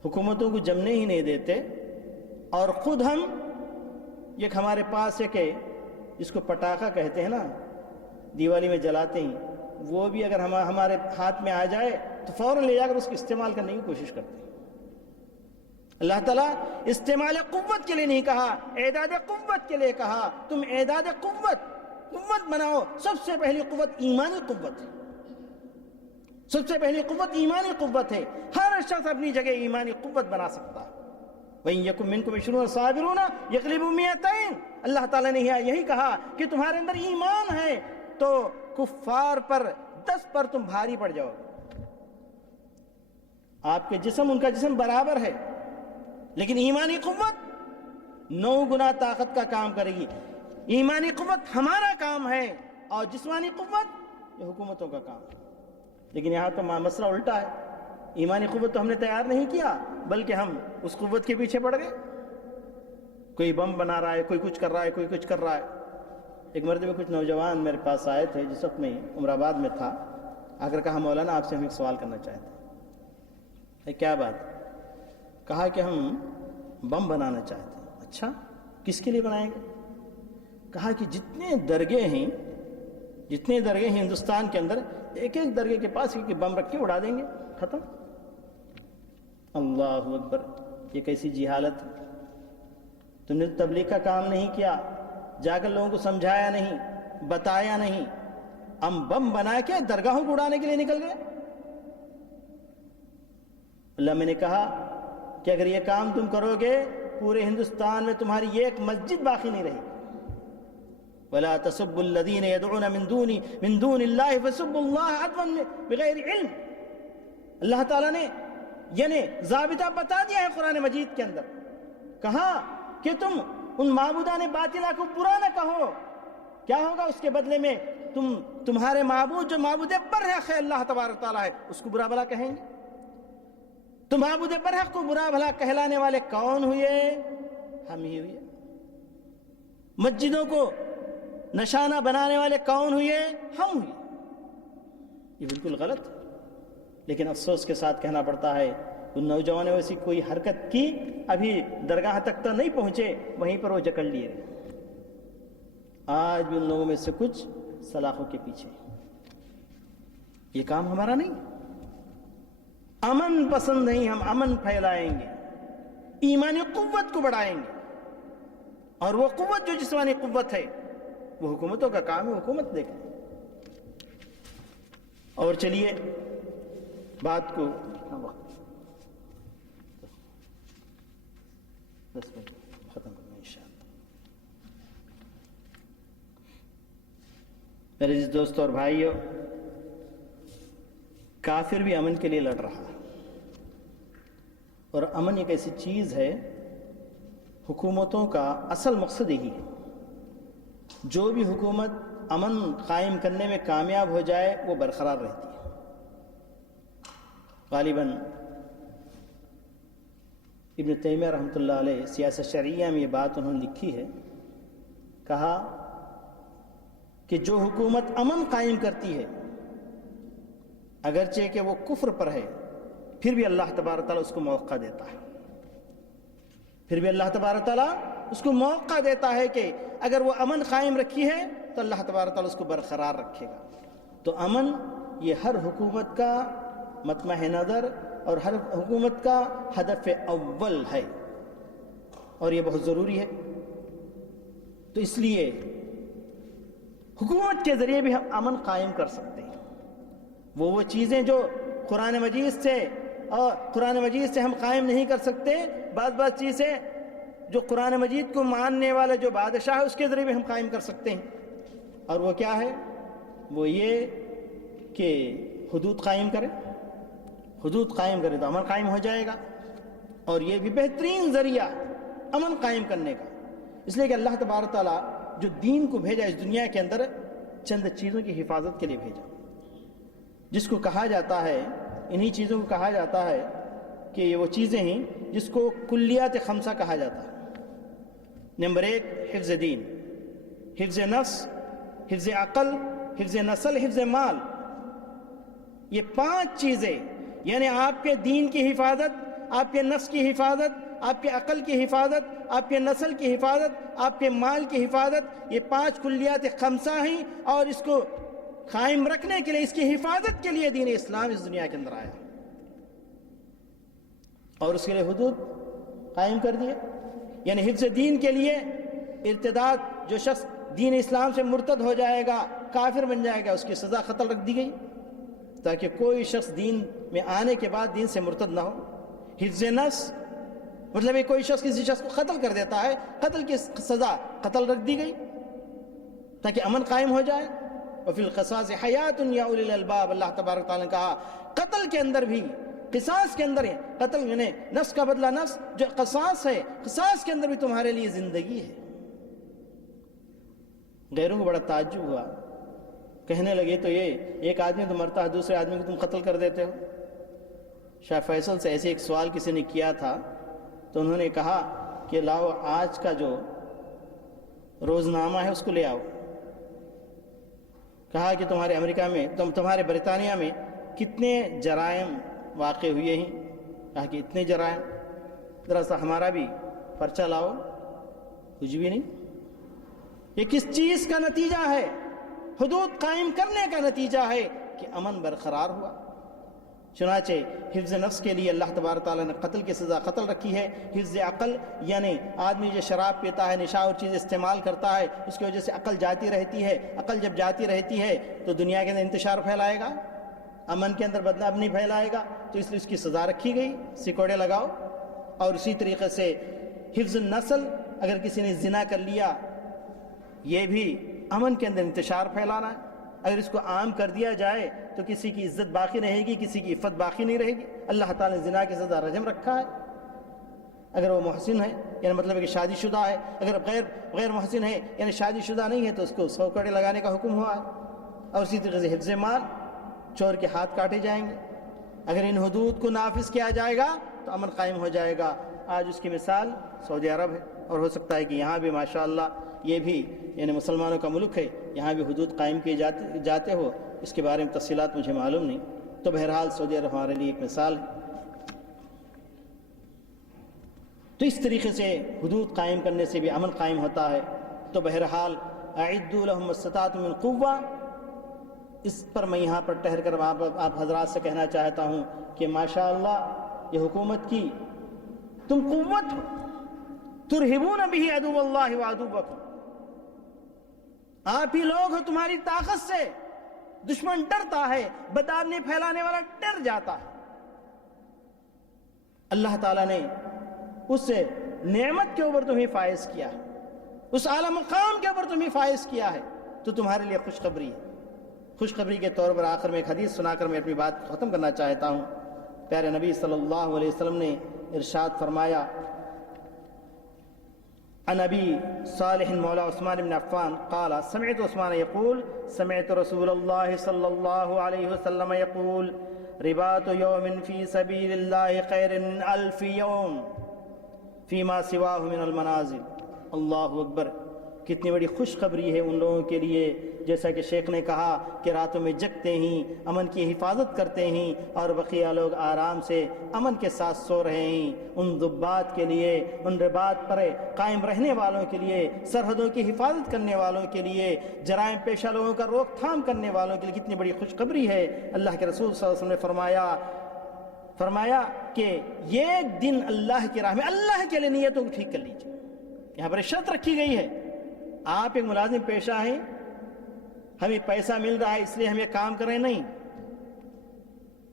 حکومتوں کو جمنے ہی نہیں دیتے، اور خود ہم ایک ہمارے پاس ہے کہ جس کو پٹاخہ کہتے ہیں نا، دیوالی میں جلاتے ہیں، وہ بھی اگر ہمارے ہاتھ میں آ جائے تو فوراً لے جا کر اس کو استعمال کرنے کی کوشش کرتے ہیں۔ اللہ تعالیٰ استعمال قوت کے لیے نہیں کہا، اعداد قوت کے لیے کہا، تم اعداد قوت بناؤ۔ سب سے پہلی قوت ایمانی قوت ہے، سب سے پہلی قوت ایمانی قوت ہے۔ ہر شخص اپنی جگہ ایمانی قوت بنا سکتا ہے۔ وَإِن يَكُن مِّنكُمْ 20 صَابِرُونَ يَغْلِبُوا 200۔ اللہ تعالیٰ نے یہی کہا کہ تمہارے اندر ایمان ہے تو کفار پر 10 پر تم بھاری پڑ جاؤ گے۔ آپ کے جسم ان کا جسم برابر ہے، لیکن ایمانی قوت 9 گنا طاقت کا کام کرے گی۔ ایمانی قوت ہمارا کام ہے اور جسمانی قوت یہ حکومتوں کا کام ہے۔ لیکن یہاں تو مسئلہ الٹا ہے، ایمانی قوت تو ہم نے تیار نہیں کیا بلکہ ہم اس قوت کے پیچھے پڑ گئے۔ کوئی بم بنا رہا ہے، کوئی کچھ کر رہا ہے، کوئی کچھ کر رہا ہے۔ ایک مرتبہ کچھ نوجوان میرے پاس آئے تھے، جس وقت میں عمر آباد میں تھا، آ کر کہا مولانا آپ سے ہم ایک سوال کرنا چاہتے ہیں۔ کیا بات؟ کہا کہ ہم بم بنانا چاہتے ہیں۔ اچھا، کس کے لیے بنائیں گے؟ کہا کہ جتنے درگاہ ہیں ہندوستان کے اندر، ایک ایک درگاہ کے پاس ایک بم رکھ کے اڑا دیں گے، ختم۔ اللہ اکبر، یہ کیسی جہالت ہے! تم نے تبلیغ کا کام نہیں کیا، جا کر لوگوں کو سمجھایا نہیں، بتایا نہیں، ہم بم بنا کے درگاہوں کو اڑانے کے لیے نکل گئے۔ اللہ میں نے کہا کہ اگر یہ کام تم کرو گے، پورے ہندوستان میں تمہاری ایک مسجد باقی نہیں رہی۔ وَلَا تَسُبُّوا الَّذِينَ يَدْعُونَ مِن دُونِ اللَّهِ فَسُبُّوا اللَّهَ عَدْوًا بِغَيْرِ علم۔ اللہ تعالیٰ نے یعنی ضابطہ بتا دیا ہے قرآن مجید کے اندر، کہا کہ تم ان معبودان باطلہ کو برا نہ کہو۔ کیا ہوگا اس کے بدلے میں؟ تمہارے معبود جو معبود برحق ہے اللہ تبارک تعالیٰ ہے، اس کو برا بھلا کہیں گے۔ تو معبود برحق کو برا بھلا کہلانے والے کون ہوئے؟ ہم ہی ہوئے۔ مسجدوں کو نشانہ بنانے والے کون ہوئے؟ ہم ہوئے۔ یہ بالکل غلط ہے، لیکن افسوس کے ساتھ کہنا پڑتا ہے ان نوجوانوں نے ایسی کوئی حرکت کی، ابھی درگاہ تک تو نہیں پہنچے، وہیں پر وہ جکڑ لیے گئے۔ آج بھی ان لوگوں میں سے کچھ سلاخوں کے پیچھے۔ یہ کام ہمارا نہیں، امن پسند نہیں، ہم امن پھیلائیں گے، ایمانی قوت کو بڑھائیں گے، اور وہ قوت جو جسمانی قوت ہے وہ حکومتوں کا کام ہے، حکومت دیکھیں۔ اور چلیے بات کو ختم کرنا انشاءاللہ۔ میرے عزیز دوستوں اور بھائیوں، کافر بھی امن کے لیے لڑ رہا ہے، اور امن ایک ایسی چیز ہے، حکومتوں کا اصل مقصد یہی ہے۔ جو بھی حکومت امن قائم کرنے میں کامیاب ہو جائے وہ برقرار رہتی ہے۔ غالباً ابن تیمیہ رحمۃ اللہ علیہ سیاست شرعیہ میں یہ بات انہوں نے لکھی ہے، کہا کہ جو حکومت امن قائم کرتی ہے، اگرچہ کہ وہ کفر پر ہے، پھر بھی اللہ تبارک تعالیٰ اس کو موقع دیتا ہے، اس کو موقع دیتا ہے کہ اگر وہ امن قائم رکھی ہے تو اللہ تبارک تعالیٰ اس کو برقرار رکھے گا۔ تو امن یہ ہر حکومت کا مطمع نظر اور ہر حکومت کا ہدف اول ہے، اور یہ بہت ضروری ہے۔ تو اس لیے حکومت کے ذریعے بھی ہم امن قائم کر سکتے ہیں۔ وہ چیزیں جو قرآن مجید سے ہم قائم نہیں کر سکتے، بعض چیزیں جو قرآن مجید کو ماننے والا جو بادشاہ ہے اس کے ذریعے بھی ہم قائم کر سکتے ہیں۔ اور وہ کیا ہے؟ وہ یہ کہ حدود قائم کرے تو امن قائم ہو جائے گا، اور یہ بھی بہترین ذریعہ امن قائم کرنے کا، اس لیے کہ اللہ تبارک تعالیٰ جو دین کو بھیجا اس دنیا کے اندر چند چیزوں کی حفاظت کے لیے بھیجا، جس کو کہا جاتا ہے، انہی چیزوں کو کہا جاتا ہے کہ یہ وہ چیزیں ہیں جس کو کلیات خمسہ کہا جاتا ہے۔ نمبر 1 حفظ دین، حفظ نفس، حفظ عقل، حفظ نسل، حفظ مال۔ یہ 5 چیزیں، یعنی آپ کے دین کی حفاظت، آپ کے نفس کی حفاظت، آپ کے عقل کی حفاظت، آپ کے نسل کی حفاظت، آپ کے مال کی حفاظت، یہ 5 کلیات خمسہ ہیں، اور اس کو قائم رکھنے کے لیے، اس کی حفاظت کے لیے دین اسلام اس دنیا کے اندر آیا، اور اس کے لیے حدود قائم کر دیے۔ یعنی حفظ دین کے لیے ارتداد، جو شخص دین اسلام سے مرتد ہو جائے گا، کافر بن جائے گا، اس کی سزا قتل رکھ دی گئی، تاکہ کوئی شخص دین میں آنے کے بعد دین سے مرتد نہ ہو۔ حفظ نفس مطلب کوئی شخص کسی شخص کو قتل کر دیتا ہے، قتل کی سزا قتل رکھ دی گئی تاکہ امن قائم ہو جائے۔ وفی القصاص حیات یا اولی الالباب، اللہ تبارک تعالیٰ نے کہا قتل کے اندر بھی، قصاص کے اندر ہے، قتل یعنی نفس کا بدلہ نفس، جو قصاص ہے، قصاص کے اندر بھی تمہارے لیے زندگی ہے۔ غیروں کو بڑا تعجب ہوا، کہنے لگے تو یہ ایک آدمی تو مرتا ہے، دوسرے آدمی کو تم قتل کر دیتے ہو۔ شاہ فیصل سے ایسے ایک سوال کسی نے کیا تھا، تو انہوں نے کہا کہ لاؤ آج کا جو روزنامہ ہے اس کو لے آؤ۔ کہا کہ تمہارے امریکہ میں، تمہارے برطانیہ میں کتنے جرائم واقع ہوئے ہیں؟ کہا کہ اتنے جرائم۔ ذرا سا ہمارا بھی پرچہ لاؤ، کچھ بھی نہیں۔ یہ کس چیز کا نتیجہ ہے؟ حدود قائم کرنے کا نتیجہ ہے کہ امن برقرار ہوا۔ چنانچہ حفظ نفس کے لیے اللہ تبارک تعالیٰ نے قتل کی سزا قتل رکھی ہے۔ حفظ عقل یعنی آدمی جو شراب پیتا ہے، نشہ اور چیز استعمال کرتا ہے، اس کی وجہ سے عقل جاتی رہتی ہے۔ عقل جب جاتی رہتی ہے تو دنیا کے اندر انتشار پھیلائے گا، امن کے اندر بدنامی پھیلائے گا، تو اس لیے اس کی سزا رکھی گئی، سکوڑے لگاؤ۔ اور اسی طریقے سے حفظ النسل، اگر کسی نے زنا کر لیا، یہ بھی امن کے اندر انتشار پھیلانا ہے۔ اگر اس کو عام کر دیا جائے تو کسی کی عزت باقی رہے گی، کسی کی عفت باقی نہیں رہے گی۔ اللہ تعالیٰ نے زنا کی سزا رجم رکھا ہے اگر وہ محسن ہے، یعنی مطلب ہے کہ شادی شدہ ہے۔ اگر غیر محسن ہے یعنی شادی شدہ نہیں ہے تو اس کو 100 کوڑے لگانے کا حکم ہوا ہے۔ اور اسی طریقے سے حفظ مال، چور کے ہاتھ کاٹے جائیں گے۔ اگر ان حدود کو نافذ کیا جائے گا تو امن قائم ہو جائے گا۔ آج اس کی مثال سعودی عرب ہے، اور ہو سکتا ہے کہ یہاں بھی ماشاءاللہ یہ بھی یعنی مسلمانوں کا ملک ہے، یہاں بھی حدود قائم کیے جاتے ہو۔ اس کے بارے میں تفصیلات مجھے معلوم نہیں، تو بہرحال سعودی عرب ہمارے لیے ایک مثال ہے۔ تو اس طریقے سے حدود قائم کرنے سے بھی امن قائم ہوتا ہے۔ تو بہرحال اعدوا لهم ما استطعتم من قوة، اس پر میں یہاں پر ٹھہر کر آپ حضرات سے کہنا چاہتا ہوں کہ ماشاءاللہ یہ حکومت کی تم قوت ہو، ترہبون به عدو اللہ وعدوکم، آپ ہی لوگ ہو، تمہاری طاقت سے دشمن ڈرتا ہے، بدآمنی پھیلانے والا ڈر جاتا ہے۔ اللہ تعالیٰ نے اس نعمت کے اوپر تمہیں فائز کیا ہے، اس اعلیٰ مقام کے اوپر تمہیں فائز کیا ہے، تو تمہارے لیے خوشخبری ہے۔ خوشخبری کے طور پر آخر میں ایک حدیث سنا کر میں اپنی بات ختم کرنا چاہتا ہوں۔ پیارے نبی صلی اللہ علیہ وسلم نے ارشاد فرمایا، عن ابی صالح مولا عثمان بن عفان قال سمعت عثمان يقول سمعت رسول الله صلى الله عليه وسلم يقول رباط يوم في سبيل الله خير من 1000 يوم فيما سواه من المنازل۔ اللہ اکبر، کتنی بڑی خوشخبری ہے ان لوگوں کے لیے، جیسا کہ شیخ نے کہا کہ راتوں میں جگتے ہیں، امن کی حفاظت کرتے ہیں، اور بقیہ لوگ آرام سے امن کے ساتھ سو رہے ہیں۔ ان ضباط کے لیے، ان رباط پر قائم رہنے والوں کے لیے، سرحدوں کی حفاظت کرنے والوں کے لیے، جرائم پیشہ لوگوں کا روک تھام کرنے والوں کے لیے کتنی بڑی خوشخبری ہے۔ اللہ کے رسول صلی اللہ علیہ وسلم نے فرمایا کہ ایک دن اللہ کی راہ میں اللہ کے لیے نیتوں کو ٹھیک کر لیجیے۔ یہاں پر شرط رکھی گئی ہے، آپ ایک ملازم پیشہ ہیں، ہمیں پیسہ مل رہا ہے اس لیے ہم یہ کام کر رہے ہیں، نہیں،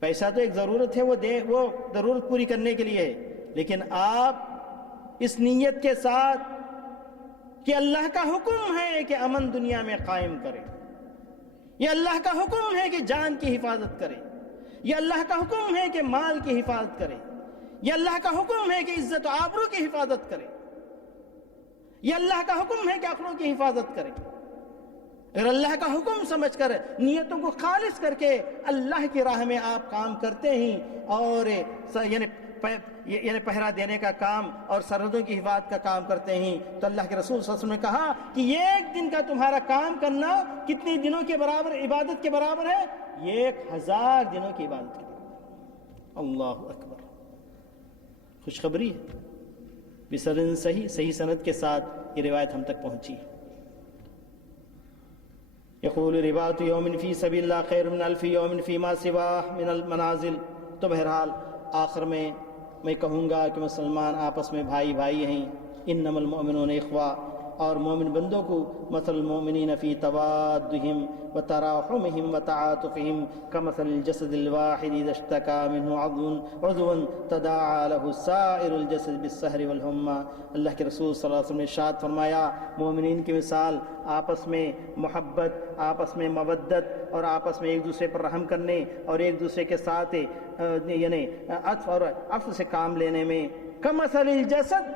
پیسہ تو ایک ضرورت ہے، وہ ضرورت پوری کرنے کے لیے ہے، لیکن آپ اس نیت کے ساتھ کہ اللہ کا حکم ہے کہ امن دنیا میں قائم کرے، یہ اللہ کا حکم ہے کہ جان کی حفاظت کرے، یہ اللہ کا حکم ہے کہ مال کی حفاظت کرے، یہ اللہ کا حکم ہے کہ عزت و آبرو کی حفاظت کرے، یہ اللہ کا حکم ہے کہ عقلوں کی حفاظت کرے۔ اگر اللہ کا حکم سمجھ کر نیتوں کو خالص کر کے اللہ کی راہ میں آپ کام کرتے ہیں، اور یعنی پہرا دینے کا کام اور سرحدوں کی حفاظت کا کام کرتے ہیں، تو اللہ کے رسول صلی اللہ علیہ وسلم نے کہا کہ ایک دن کا تمہارا کام کرنا کتنے دنوں کے برابر، عبادت کے برابر ہے؟ 1000 دنوں کی عبادت کے برابر۔ اللہ اکبر، خوشخبری ہے، بسند صحیح سند کے ساتھ یہ روایت ہم تک پہنچی ہے۔ یقول رباط یوم فی سبیل اللہ خیر من 1000 یوم فیما سواہ من المنازل۔ تو بہرحال آخر میں کہوں گا کہ مسلمان آپس میں بھائی ہیں، انما المؤمنون اخوہ، اور مومن بندوں کو مثل المؤمنین فی توادہم وتراحمہم وتعاطفہم کمثل الجسد الواحد اذا اشتکا منہ عضو تداعی لہ سائر الجسد بالسہر والحمى۔ اللہ کے رسول صلی اللہ علیہ وسلم نے ارشاد فرمایا، مومنین کی مثال آپس میں محبت، آپس میں مودت، اور آپس میں ایک دوسرے پر رحم کرنے، اور ایک دوسرے کے ساتھ یعنی عطف اور عفو سے کام لینے میں، کمثل الجسد،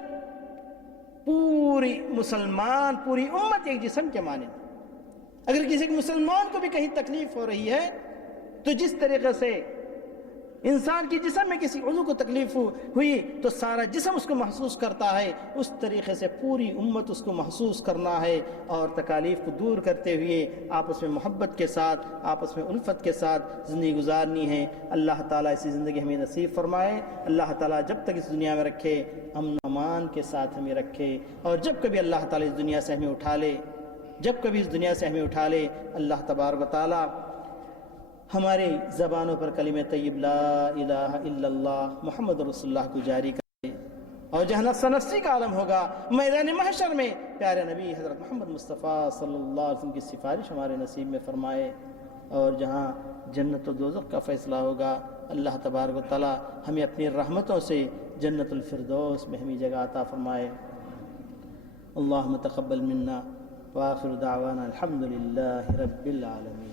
پوری مسلمان، پوری امت ایک جسم کے مانند۔ اگر کسی مسلمان کو بھی کہیں تکلیف ہو رہی ہے تو جس طریقے سے انسان کی جسم میں کسی عضو کو تکلیف ہوئی تو سارا جسم اس کو محسوس کرتا ہے، اس طریقے سے پوری امت اس کو محسوس کرنا ہے اور تکالیف کو دور کرتے ہوئے آپس میں محبت کے ساتھ، آپس میں الفت کے ساتھ زندگی گزارنی ہے۔ اللہ تعالیٰ ایسی زندگی ہمیں نصیب فرمائے۔ اللہ تعالیٰ جب تک اس دنیا میں رکھے امن و امان کے ساتھ ہمیں رکھے، اور جب کبھی اللہ تعالیٰ اس دنیا سے ہمیں اٹھا لے، اللہ تبارک و تعالیٰ ہمارے زبانوں پر کلمہ طیب لا الہ الا اللہ محمد رسول اللہ کو جاری کرے، اور جہاں نفس نفسی کا عالم ہوگا میدان محشر میں پیارے نبی حضرت محمد مصطفیٰ صلی اللہ علیہ وسلم کی سفارش ہمارے نصیب میں فرمائے، اور جہاں جنت و دوزخ کا فیصلہ ہوگا اللہ تبارک و تعالیٰ ہمیں اپنی رحمتوں سے جنت الفردوس میں ہمیں جگہ عطا فرمائے۔ اللہم تقبل منا وآخر دعوانا الحمد للہ رب العالمین۔